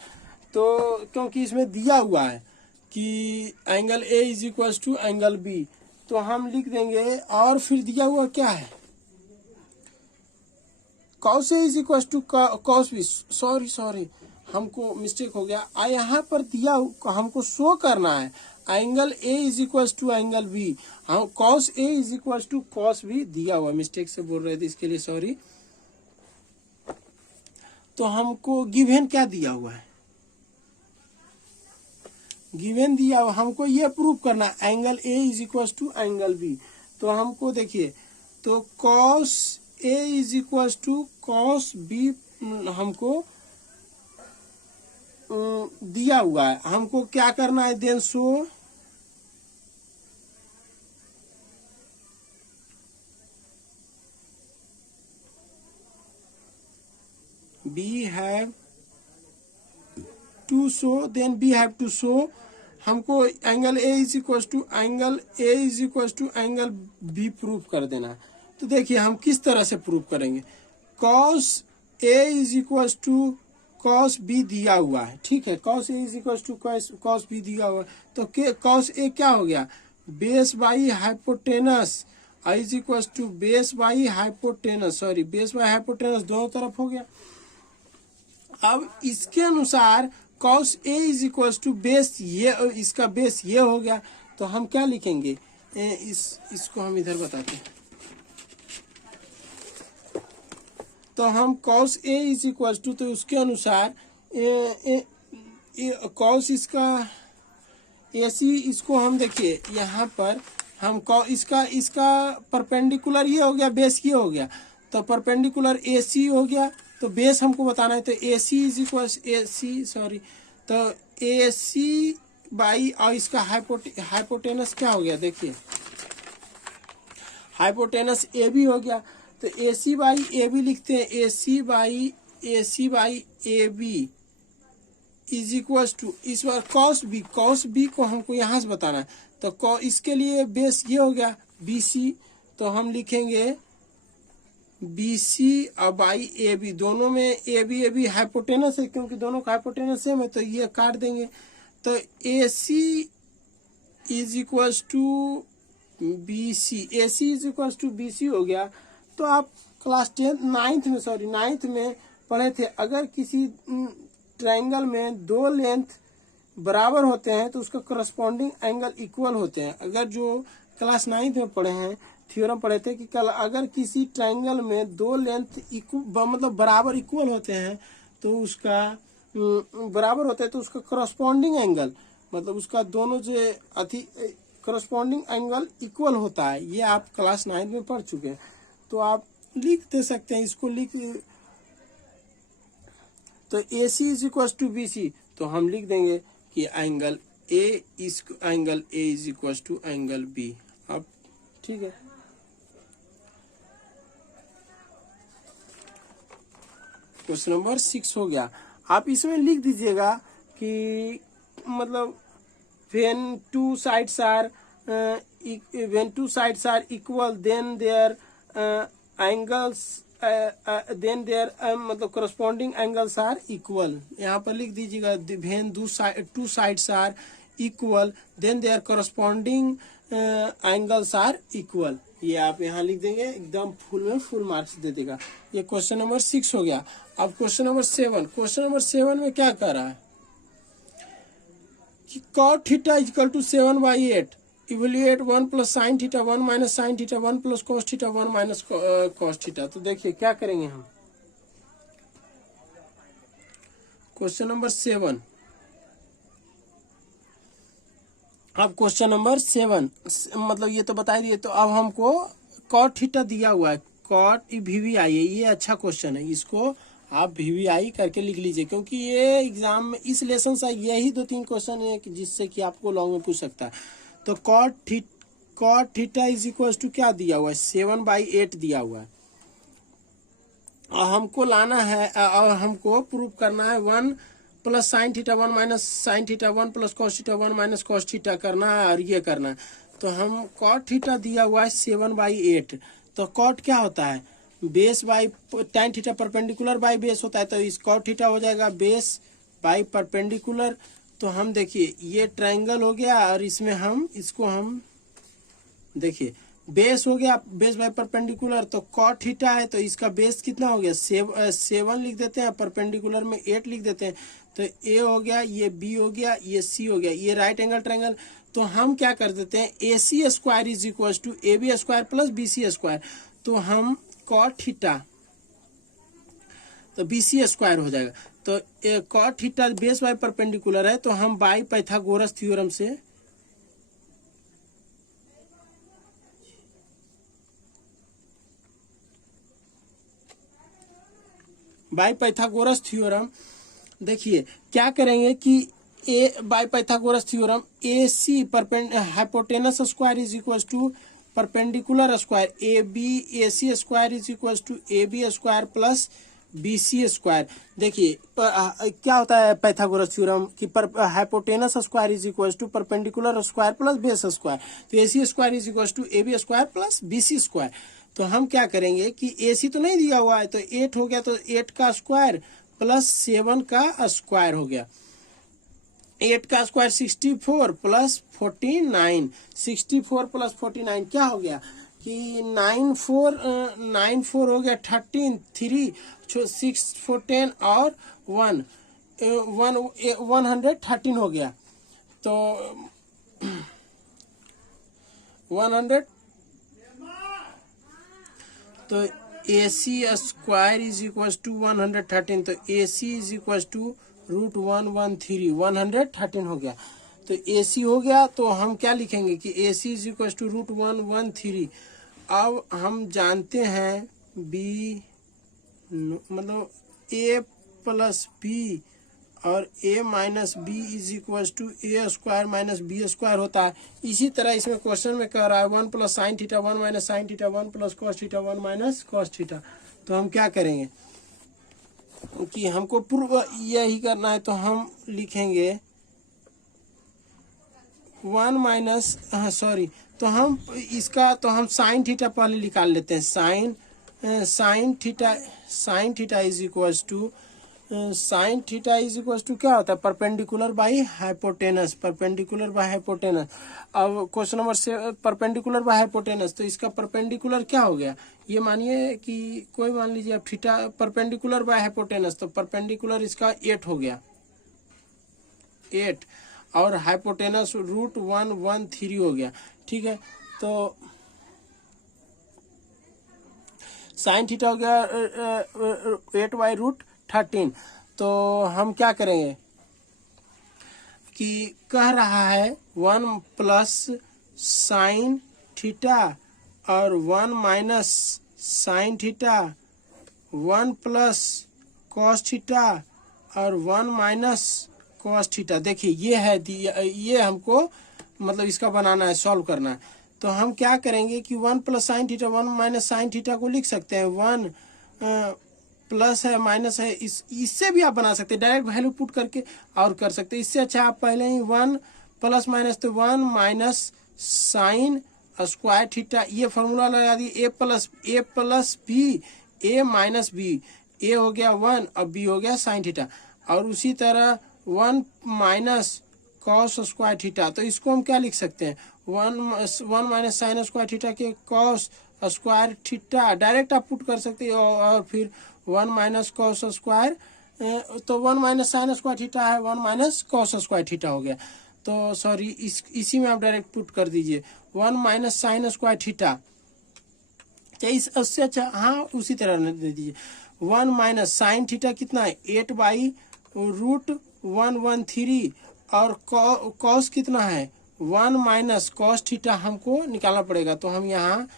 तो क्योंकि इसमें दिया हुआ है कि angle A is equal to angle B, तो हम लिख देंगे, और फिर दिया हुआ क्या है, cos A is equal to cos B, sorry हमको मिस्टेक हो गया। यहाँ पर दिया हमको शो करना है angle A is equal to angle B, हम cos A is equal to cos B दिया हुआ, मिस्टेक से बोल रहे थे, इसके लिए सॉरी। तो हमको गिवन क्या दिया हुआ है, गिवन दिया हुआ, हमको ये प्रूव करना angle A is equal to angle B. तो हमको देखिए, तो cos A is equal to cos B हमको दिया हुआ है, हमको क्या करना है, then so we have to show, then we have to show, हमको angle A is equal to angle B prove कर देना है। तो देखिए हम किस तरह से प्रूव करेंगे, cos A is equal to cos B दिया हुआ है, ठीक है, cos A is equal to cos B दिया हुआ है, तो कॉस ए क्या हो गया, base by hypotenuse is equal to base by hypotenuse, sorry base by hypotenuse दोनों तरफ हो गया। अब इसके अनुसार cos A is equal to base, ये इसका बेस ये हो गया, तो हम क्या लिखेंगे, इसको हम इधर बताते हैं, तो हम cos A is equal to, तो उसके अनुसार कॉस इसका AC, इसको हम देखिए यहाँ पर हम इसका इसका परपेंडिकुलर ये हो गया, बेस ये हो गया, तो परपेंडिकुलर ए सी हो गया, तो बेस हमको बताना है, तो A C is equal A C sorry तो ए सी बाई और इसका हाइपोटेनस क्या हो गया, देखिए हाइपोटेनस ए बी हो गया, तो A C by A B लिखते हैं, A C by A B is equal to इस बार कॉस बी को हमको यहाँ से बताना है, तो इसके लिए बेस ये हो गया बी सी, तो हम लिखेंगे बी सी और बाई ए बी, दोनों में ए बी हाइपोटेनस है, क्योंकि दोनों का हाइपोटेनस सेम है, तो ये काट देंगे, तो A C is equal to B C, A C is equal to B C हो गया। तो आप क्लास 9th में पढ़े थे, अगर किसी ट्रायंगल में दो लेंथ बराबर होते हैं तो उसका करस्पॉन्डिंग एंगल इक्वल होते हैं। अगर जो क्लास 9th में पढ़े हैं, थ्योरम पढ़े थे कि कल अगर किसी ट्रायंगल में दो लेंथ मतलब बराबर इक्वल होते हैं तो उसका बराबर होते हैं तो उसका करस्पॉन्डिंग एंगल मतलब उसका दोनों से करस्पॉन्डिंग एंगल इक्वल होता है। ये आप क्लास 9th में पढ़ चुके हैं, तो आप लिख दे सकते हैं, इसको लिख, तो A C is equal to B C, तो हम लिख देंगे कि angle A is equal to angle B. अब ठीक है, क्वेश्चन नंबर 6 हो गया। आप इसमें लिख दीजिएगा कि मतलब when two sides are equal then their angles then their मतलब corresponding angles are equal। यहाँ पर लिख दीजिएगा when two sides are equal then their corresponding angles are equal। ये आप यहाँ लिख देंगे, एकदम फुल में फुल मार्क्स दे देगा। ये क्वेश्चन नंबर 6 हो गया। अब क्वेश्चन नंबर 7 में क्या कर रहा है कि cot theta equal to 7/8, evaluate 1 plus sine theta 1 minus sine theta 1 plus cos theta 1 minus cos theta. तो देखिए क्या करेंगे हम, क्वेश्चन नंबर 7। अब क्वेश्चन नंबर 7 मतलब ये तो बता दिए, तो अब हमको cot थीटा दिया हुआ है, cot VVI है, ये अच्छा क्वेश्चन है, इसको आप VVI करके लिख लीजिए, क्योंकि ये एग्जाम में इस लेसन से यही 2-3 क्वेश्चन है जिससे कि आपको लॉन्ग में पूछ सकता है। तो cot theta is equal to क्या दिया हुआ है, 7/8 दिया हुआ है, और हमको लाना है और हमको प्रूव करना है 1 plus sine theta 1 minus sine theta 1 plus cos theta 1 minus cos theta करना है, और ये करना है। तो हम cot थीटा दिया हुआ है 7/8, तो cot क्या होता है, base by tan theta perpendicular by base होता है, तो इस cot थीटा हो जाएगा बेस बाई परपेंडिकुलर। तो हम देखिए ये ट्रायंगल हो गया, और इसमें हम इसको हम देखिए बेस हो गया बेस बाई परपेंडिकुलर, तो cot थीटा है, तो इसका बेस कितना हो गया 7 लिख देते हैं, परपेंडिकुलर में 8 लिख देते हैं, तो ए हो गया, ये बी हो गया, ये सी हो गया, ये राइट एंगल ट्रायंगल। तो हम क्या कर देते हैं, A C square is equal to A B square plus B C square, तो हम cot थीटा तो बी सी स्क्वायर हो जाएगा। तो cot theta base by perpendicular है, तो हम बाई पाइथागोरस थ्योरम से देखिए क्या करेंगे कि a by Pythagoras theorem A C hypotenuse square is equal to perpendicular square A C square is equal to A B square plus B C square. देखिए क्या होता है पाइथागोरस थ्योरम कि hypotenuse square is equal to perpendicular square plus base square, तो A C square is equal to A B square plus B C square. तो हम क्या करेंगे कि ए सी तो नहीं दिया हुआ है, तो 8 हो गया, तो 8 का स्क्वायर प्लस 7 का स्क्वायर हो गया, 8 का स्क्वायर 64 प्लस 49, 64 प्लस 49 क्या हो गया कि 9 4 हो गया 13, 3 6 4 10 और 113 हो गया। तो 100 तो A C square is equal to 113, तो A C is equal to √113 113 हो गया। तो AC हो गया। तो हम क्या लिखेंगे कि AC इज इक्वल टू √113। अब हम जानते हैं B मतलब A प्लस B और A minus B is equal to A square minus B square होता है। इसी तरह इसमें क्वेश्चन में कह रहा है 1 plus sine theta 1 minus sine theta 1 plus cos theta 1 minus cos theta. तो हम क्या करेंगे कि हमको पूर्व यही करना है, तो हम लिखेंगे 1 माइनस सॉरी, तो हम इसका तो हम साइन थीटा पहले निकाल लेते हैं। Sine theta is equal to क्या होता है, perpendicular by hypotenuse. Perpendicular by hypotenuse. अब क्वेश्चन नंबर से परपेंडिकुलर बाई हाइपोटेनस, तो इसका परपेंडिकुलर क्या हो गया, ये मानिए कि कोई मान लीजिए अब थीटा परपेंडिकुलर बाई हाइपोटेनस, तो परपेंडिकुलर इसका 8 हो गया, 8 और हाइपोटेनस √113 हो गया। ठीक है, तो साइन थीटा हो गया 8/√13। तो हम क्या करेंगे कि कह रहा है 1 प्लस साइन थीटा और 1 minus sine theta, 1 plus cos theta और 1 माइनस कॉस थीटा। देखिए ये है, ये हमको मतलब इसका बनाना है, सॉल्व करना है। तो हम क्या करेंगे कि 1 plus sine theta 1 minus sine theta को लिख सकते हैं। 1 प्लस है माइनस है, इससे भी आप बना सकते हैं, डायरेक्ट वैल्यू पुट करके और कर सकते हैं। इससे अच्छा आप पहले ही 1 प्लस माइनस, तो 1 माइनस साइन स्क्वायर थीटा, ये फॉर्मूला लगा दिए। ए प्लस बी, ए माइनस बी, ए हो गया 1 और बी हो गया साइन थीटा। और उसी तरह 1 माइनस कॉस स्क्वायर थीटा, तो इसको हम क्या लिख सकते हैं, 1 माइनस साइन स्क्वायर थीटा के कॉस स्क्वायर थीटा, डायरेक्ट आप पुट कर सकते हैं। और फिर 1 माइनस कॉस स्क्वायर, तो 1 माइनस साइन स्क्वायर थीटा है, 1 माइनस कॉस स्क्वायर थीटा हो गया। तो सॉरी, इसी में आप डायरेक्ट पुट कर दीजिए 1 माइनस साइन स्क्वायर थीटा। क्या उससे अच्छा, हाँ उसी तरह दे दीजिए। 1 माइनस साइन थीटा कितना है, 8/√113 और कॉस कितना है 1 माइनस कॉस थीटा हमको निकालना पड़ेगा। तो हम यहाँ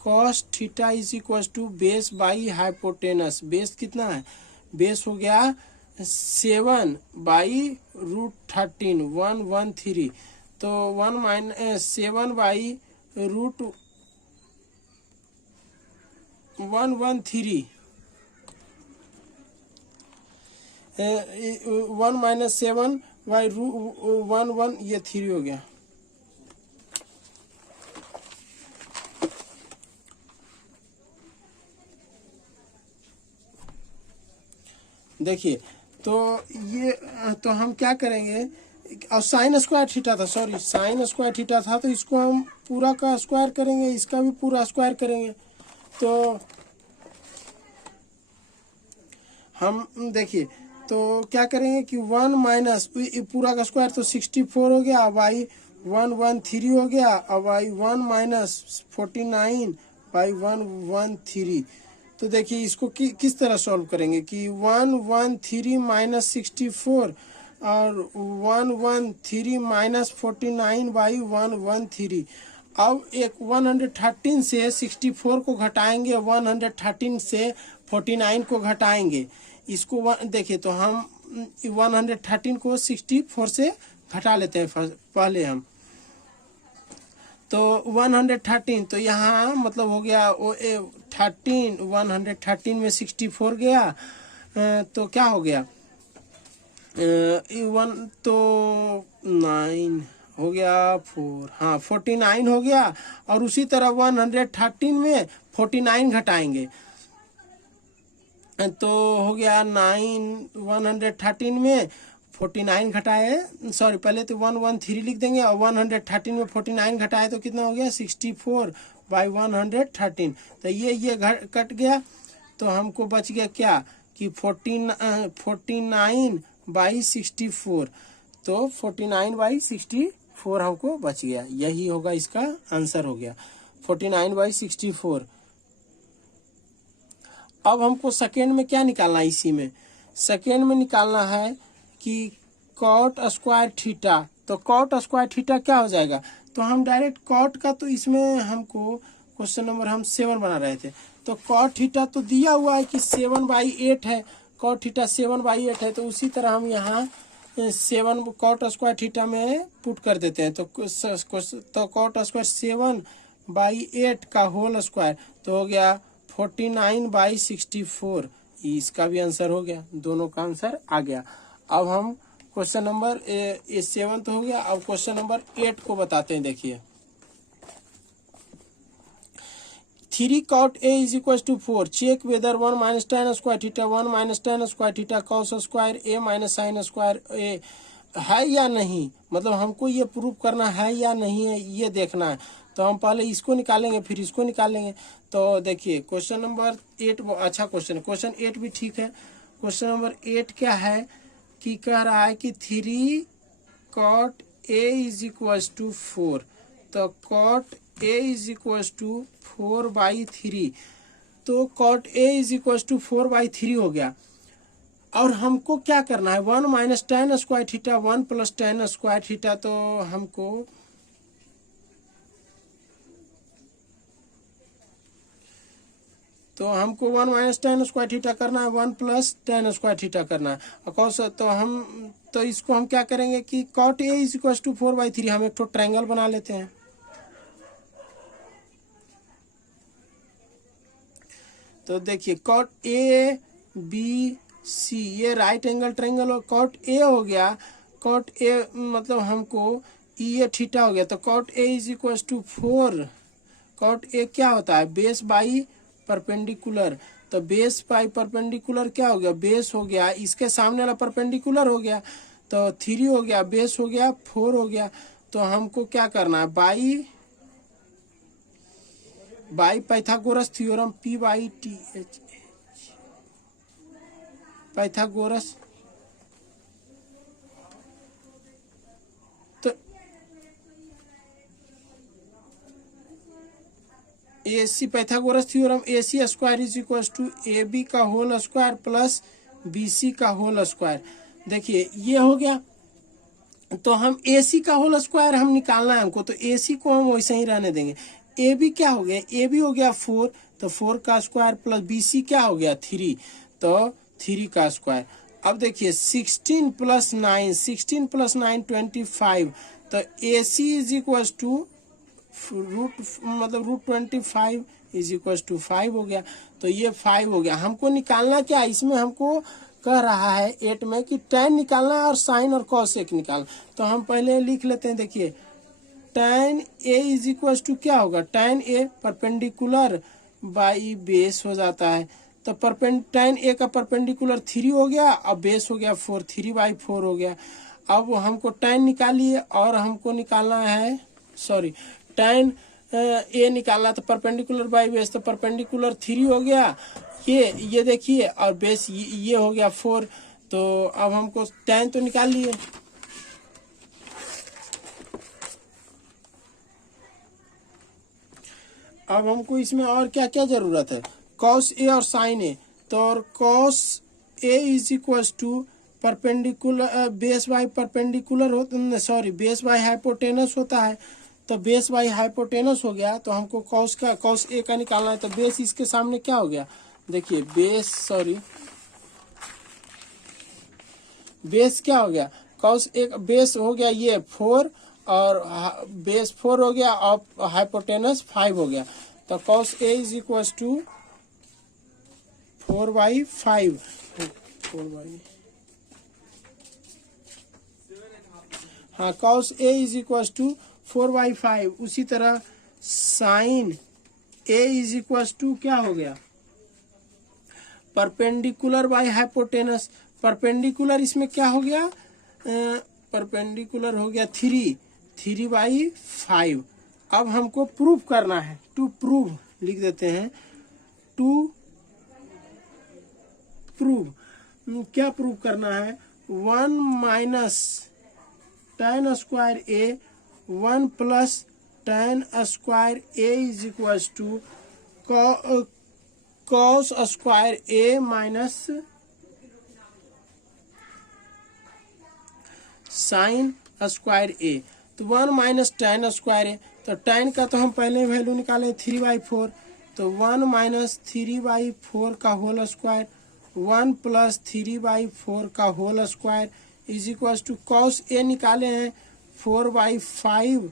cos theta is equal to base by hypotenuse. Base कितना है, बेस हो गया 7/√13 113। तो 1 माइनस 7/√113 1 माइनस 7/√11, ये 3 हो गया। देखिए तो ये, तो हम क्या करेंगे, और साइन स्क्वायर थीटा था, सॉरी साइन स्क्वायर थीटा था, तो इसको हम पूरा का स्क्वायर करेंगे, इसका भी पूरा स्क्वायर करेंगे। तो हम देखिए तो क्या करेंगे कि 1 माइनस पूरा का स्क्वायर, तो 64 हो गया, बाई 113 हो गया, और बाई 1 माइनस 49/113। तो देखिए इसको किस तरह सॉल्व करेंगे कि 113 माइनस 64 और 113 माइनस 49/113। अब एक 113 से 64 को घटाएंगे, 113 से 49 को घटाएंगे। इसको देखिए, तो हम 113 को 64 से घटा लेते हैं पहले हम। तो 113, तो यहाँ मतलब हो गया 113 में 64 गया, तो क्या हो गया 1, तो 9 हो गया 4, हाँ 49 हो गया। और उसी तरह 113 में 49 घटाएंगे, तो हो गया 9, 113 में 49 घटाए, सॉरी पहले तो 113 लिख देंगे, और 113 में 49 घटाए तो कितना हो गया 64/113। तो ये कट गया, तो हमको बच गया क्या कि 49/64। तो 49/64 हमको बच गया, यही होगा इसका आंसर हो गया 49/64। अब हमको सेकेंड में क्या निकालना है, इसी में सेकेंड में निकालना है कि कॉट स्क्वायर थीटा तो कॉट स्क्वायर थीटा क्या हो जाएगा, तो हम डायरेक्ट कॉट का, तो इसमें हमको क्वेश्चन नंबर हम 7 बना रहे थे, तो कॉट थीटा तो दिया हुआ है कि 7/8 है, कॉट थीटा 7/8 है, तो उसी तरह हम यहाँ 7 कॉट स्क्वायर थीटा में पुट कर देते हैं। तो कॉट स्क्वायर 7/8 का होल स्क्वायर तो हो गया 49/64। इसका भी आंसर हो गया, दोनों का आंसर आ गया। अब हम क्वेश्चन नंबर 7 तो हो गया, अब क्वेश्चन नंबर 8 को बताते हैं। देखिए 3 cot A is equals to 4, check whether 1 minus tan square theta 1 minus tan square theta cos square A minus sin square A है या नहीं, मतलब हमको ये प्रूव करना है या नहीं है, ये देखना है। तो हम पहले इसको निकालेंगे फिर इसको निकालेंगे। तो देखिए क्वेश्चन नंबर 8 अच्छा क्वेश्चन है, क्वेश्चन 8 भी ठीक है। क्वेश्चन नंबर 8 क्या है कि कह रहा है कि 3 cot A is equals to 4, तो cot A is equals to 4/3, तो cot A is equals to 4/3 हो गया। और हमको क्या करना है, 1 minus tan square theta 1 plus tan square theta, तो हमको तो हमको 1 माइनस tan स्क्वायर थीटा करना है, 1 प्लस tan स्क्वायर थीटा करना है। कौस तो इसको हम क्या करेंगे कि cot A is equal to 4/3, हम एक तो ट्रायंगल बना लेते हैं। तो देखिए cot A B C ये राइट एंगल ट्रायंगल हो, cot A हो गया, cot A मतलब हमको ये थीटा हो गया, तो cot A is equal to 4, cot A क्या होता है, बेस बाई परपेंडिकुलर, तो बेस बाई परपेंडिकुलर क्या हो गया, बेस हो गया, इसके सामने वाला परपेंडिकुलर हो गया, तो 3 हो गया, बेस हो गया 4 हो गया। तो हमको क्या करना है, by Pythagoras theorem P/TH Pythagoras, तो AC Pythagoras theorem AC square is equal to AB का होल स्क्वायर प्लस BC का होल स्क्वायर। देखिए ये हो गया, तो हम AC का होल स्क्वायर हम निकालना है हमको, तो AC को हम वैसे ही रहने देंगे। AB क्या हो गया, AB हो गया 4, तो 4 का स्क्वायर प्लस BC क्या हो गया 3, तो 3 का स्क्वायर। अब देखिए 16 + 9 16 + 9 25, तो AC is equal to √25 is equal to 5 हो गया, तो ये 5 हो गया। हमको निकालना क्या, इसमें हमको कह रहा है 8 में कि tan निकालना है और sin और cos एक निकालना। तो हम पहले लिख लेते हैं, देखिए tan A is equal to क्या होगा, tan A perpendicular by base हो जाता है, तो tan A का परपेंडिकुलर 3 हो गया, अब बेस हो गया 4, 3/4 हो गया। अब हमको tan निकालिए और हमको निकालना है, सॉरी tan A निकालना, तो परपेंडिकुलर बाई बेस, तो परपेंडिकुलर 3 हो गया, ये देखिए, और बेस ये हो गया 4, तो अब हमको tan तो निकाल लिए। अब हमको इसमें और क्या क्या जरूरत है, cos A और sin A, तो और cos A is equal to perpendicular base by perpendicular हो, सॉरी बेस बाई हाइपोटेनस होता है, तो बेस बाई हाइपोटेनस हो गया, तो हमको cos A का निकालना है, तो बेस इसके सामने क्या हो गया, देखिए बेस क्या हो गया, cos A बेस हो गया ये 4 और बेस 4 हो गया और हाइपोटेनस 5 हो गया, तो cos A is equal to 4/5, हाँ cos A is equal to 4/5। उसी तरह sin A is equal to क्या हो गया, परपेंडिकुलर बाई हाइपोटेनस, परपेंडिकुलर इसमें क्या हो गया, परपेंडिकुलर हो गया 3/5। अब हमको प्रूव करना है, टू प्रूव लिख देते हैं, टू प्रूव, क्या प्रूव करना है, 1 minus tan square A 1 plus tan square A is equal to cos square A minus sin square A, तो 1 माइनस tan स्क्वायर ए, तो tan का तो हम पहले ही वैल्यू निकाले 3/4, तो 1 माइनस 3/4 का होल स्क्वायर 1 प्लस 3/4 का whole square is equal to cos A निकाले हैं 4/5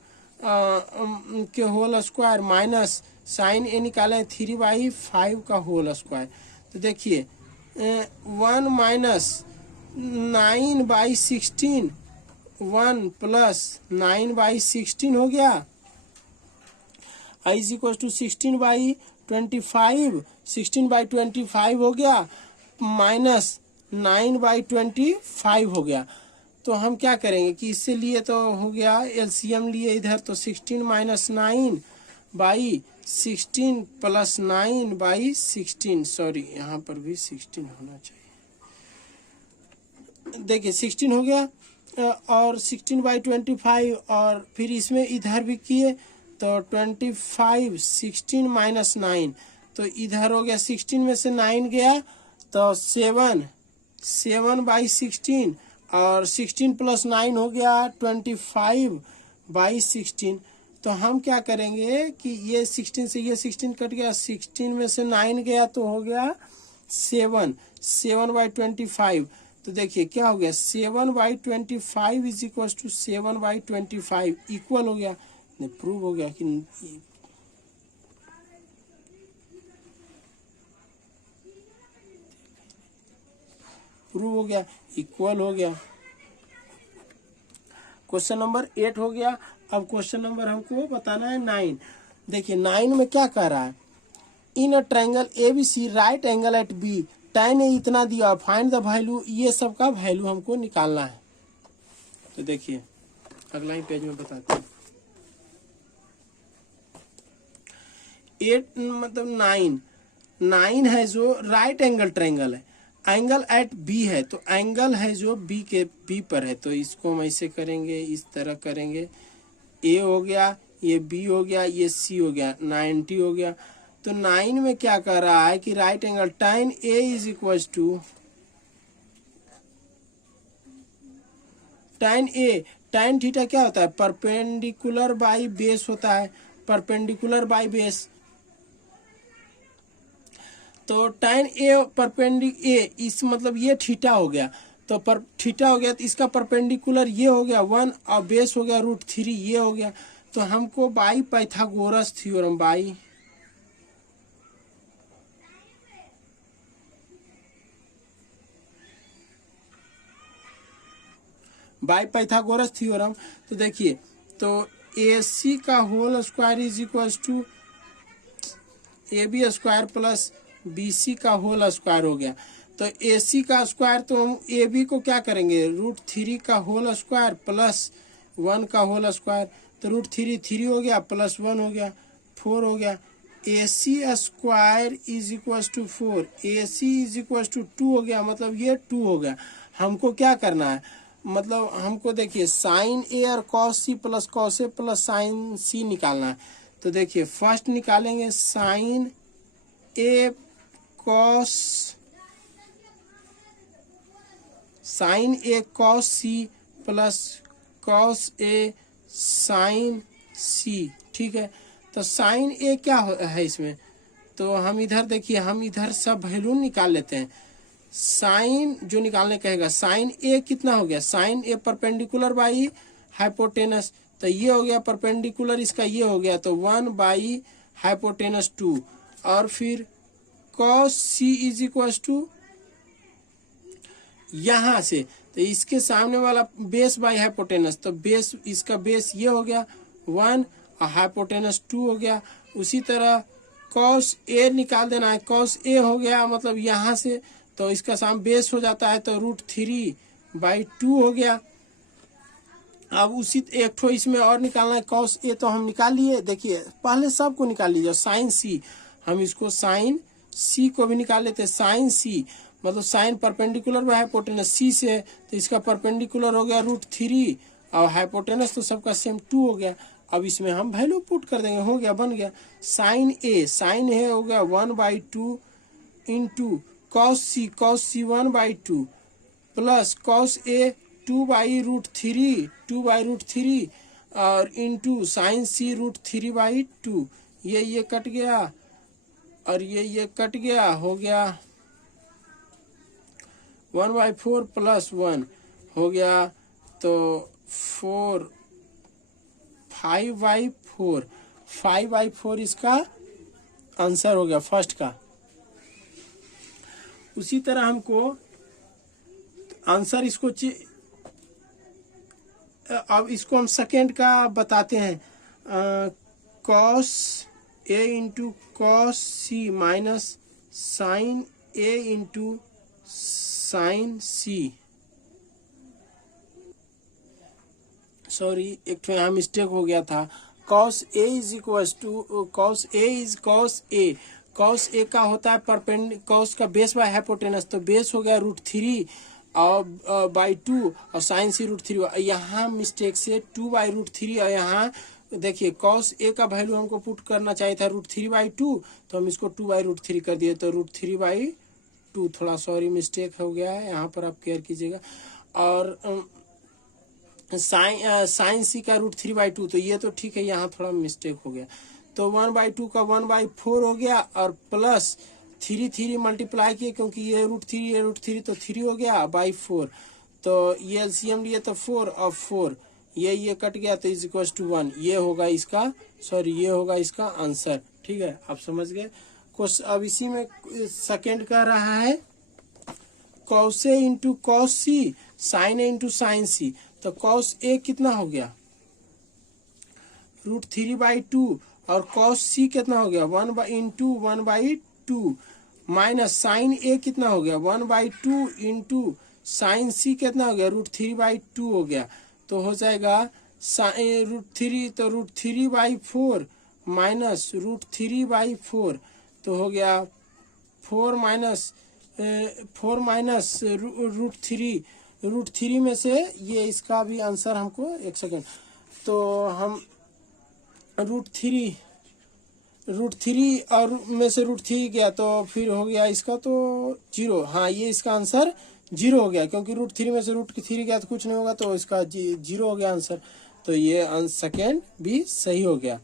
के whole square minus sine A निकाले हैं 3/5 का होल स्क्वायर। तो देखिए 1 माइनस 9/16 1 प्लस 9/16 हो गया इज इक्वल टू 16/25 16/25 हो गया माइनस 9/25 हो गया। तो हम क्या करेंगे कि इससे लिए तो हो गया एलसीएम लिए इधर, तो 16 माइनस 9/16 प्लस 9/16, सॉरी यहाँ पर भी 16 होना चाहिए। देखिए 16 हो गया और 16/25 और फिर इसमें इधर भी किए तो 25 16 माइनस 9, तो इधर हो गया 16 में से 9 गया तो 7/16 और 16 प्लस 9 हो गया 25/16। तो हम क्या करेंगे कि ये 16 से ये 16 कट गया, 16 में से 9 गया तो हो गया 7/25। तो देखिए क्या हो गया 7/25 इज इक्वल टू 7/25 इक्वल हो गया, प्रूव हो गया कि प्रूव हो गया, इक्वल हो गया। क्वेश्चन नंबर 8 हो गया। अब क्वेश्चन नंबर हमको बताना है 9। देखिए 9 में क्या कह रहा है, in a triangle ABC right angle at B tan A इतना दिया, फाइंड द वैल्यू, ये सब का वैल्यू हमको निकालना है। तो देखिए अगला ही पेज में बताते हैं। 8 मतलब 9 है जो राइट एंगल ट्रायंगल है, एंगल एट बी है, तो एंगल है जो बी पर है, तो इसको हम ऐसे करेंगे, इस तरह करेंगे, ए हो गया, ये बी हो गया, ये सी हो गया, 90 हो गया। तो 9 में क्या कर रहा है कि right angle tan A is equal to tan A, tan theta क्या होता है, परपेंडिकुलर बाई बेस होता है, परपेंडिकुलर बाई बेस। तो tan ए इस मतलब ये थीटा हो गया, तो पर थीटा हो गया तो इसका परपेंडिकुलर ये हो गया 1 और बेस हो गया √3 ये हो गया। तो हमको by Pythagoras theorem by Pythagoras theorem, तो देखिए तो AC का whole square is equal to AB square plus BC का होल स्क्वायर हो गया। तो AC का स्क्वायर तो हम AB को क्या करेंगे √3 का होल स्क्वायर प्लस 1 का होल स्क्वायर, तो √3 3 हो गया प्लस 1 हो गया 4 हो गया। AC square is equal to 4, AC is equal to 2 हो गया, मतलब ये 2 हो गया। हमको क्या करना है, मतलब हमको देखिए साइन ए और cos C plus cos A plus sign सी निकालना है। तो देखिए फर्स्ट निकालेंगे sign A cos C plus cos A sign सी, ठीक है। तो साइन ए क्या है इसमें, तो हम इधर देखिए हम इधर सब वैल्यू निकाल लेते हैं। साइन जो निकालने कहेगा साइन ए कितना हो गया, sine A perpendicular by hypotenuse, तो ये हो गया परपेंडिकुलर इसका ये हो गया, तो 1 बाई हाइपोटेनस 2, और फिर cos C is equal to यहाँ से, तो इसके सामने वाला बेस बाई हाइपोटेनस, तो बेस इसका बेस ये हो गया 1 और हाइपोटेनस 2 हो गया। उसी तरह कॉस ए निकाल देना है, कॉस ए हो गया मतलब यहाँ से, तो इसका साम बेस हो जाता है, तो √3/2 हो गया। अब उसी एक ठो इसमें और निकालना है कॉस ए, तो हम निकाल लिए। देखिए पहले सबको निकाल लीजिए, साइन सी, हम इसको साइन सी को भी निकाल लेते हैं। साइन सी मतलब साइन परपेंडिकुलर में हाइपोटेनस सी से, तो इसका परपेंडिकुलर हो गया √3 और हाइपोटेनस तो सबका सेम 2 हो गया। अब इसमें हम वैल्यू पुट कर देंगे, हो गया बन गया साइन ए हो गया 1/2 into cos C 1/2 plus cos A 2/√3 और इंटू साइन सी √3/2। ये कट गया और ये कट गया, हो गया 1/4 + 1 हो गया, तो 5/4 इसका आंसर हो गया फर्स्ट का। उसी तरह हमको आंसर इसको अब इसको हम सेकेंड का बताते हैं। cos A into cos C minus sine A into sine C। Sorry, एक तो यहाँ मिस्टेक हो गया था। cos A is equals to cos A का होता है cos का बेस बाय हाइपोटेनस, तो बेस हो गया √3 और /2 और साइन सी √3। यहाँ मिस्टेक से 2/√3 और यहाँ देखिए cos A का वैल्यू हमको पुट करना चाहिए था √3/2, तो हम इसको 2/√3 कर दिए, तो √3/2। थोड़ा सॉरी मिस्टेक हो गया है, यहाँ पर आप केयर कीजिएगा। और साइन सी का √3/2, तो ये तो ठीक है, यहाँ थोड़ा मिस्टेक हो गया। तो 1/2 का 1/4 हो गया और प्लस 3 मल्टीप्लाई किए, क्योंकि ये √3 तो 3 हो गया /4। तो ये एलसीएम लिए तो 4 और 4 ये कट गया, तो इज इक्वल टू 1। ये होगा इसका आंसर। ठीक है, आप समझ गए। अब इसी में सेकेंड कह रहा है cos A into cos C sine A into sine C। तो cos A कितना हो गया √3/2 और cos C कितना हो गया 1/2 माइनस साइन A कितना हो गया 1/2 इंटू साइन C कितना हो गया √3/2 हो गया। तो हो जाएगा √3, तो √3/4 माइनस √3/4, तो हो गया 4 माइनस √3 में से ये इसका भी आंसर हमको, एक सेकेंड, तो हम √3 और में से √3 गया, तो फिर हो गया इसका तो 0। हाँ, ये इसका आंसर 0 हो गया, क्योंकि √3 में से √3 गया तो कुछ नहीं होगा, तो इसका 0 हो गया आंसर। तो ये सेकेंड भी सही हो गया।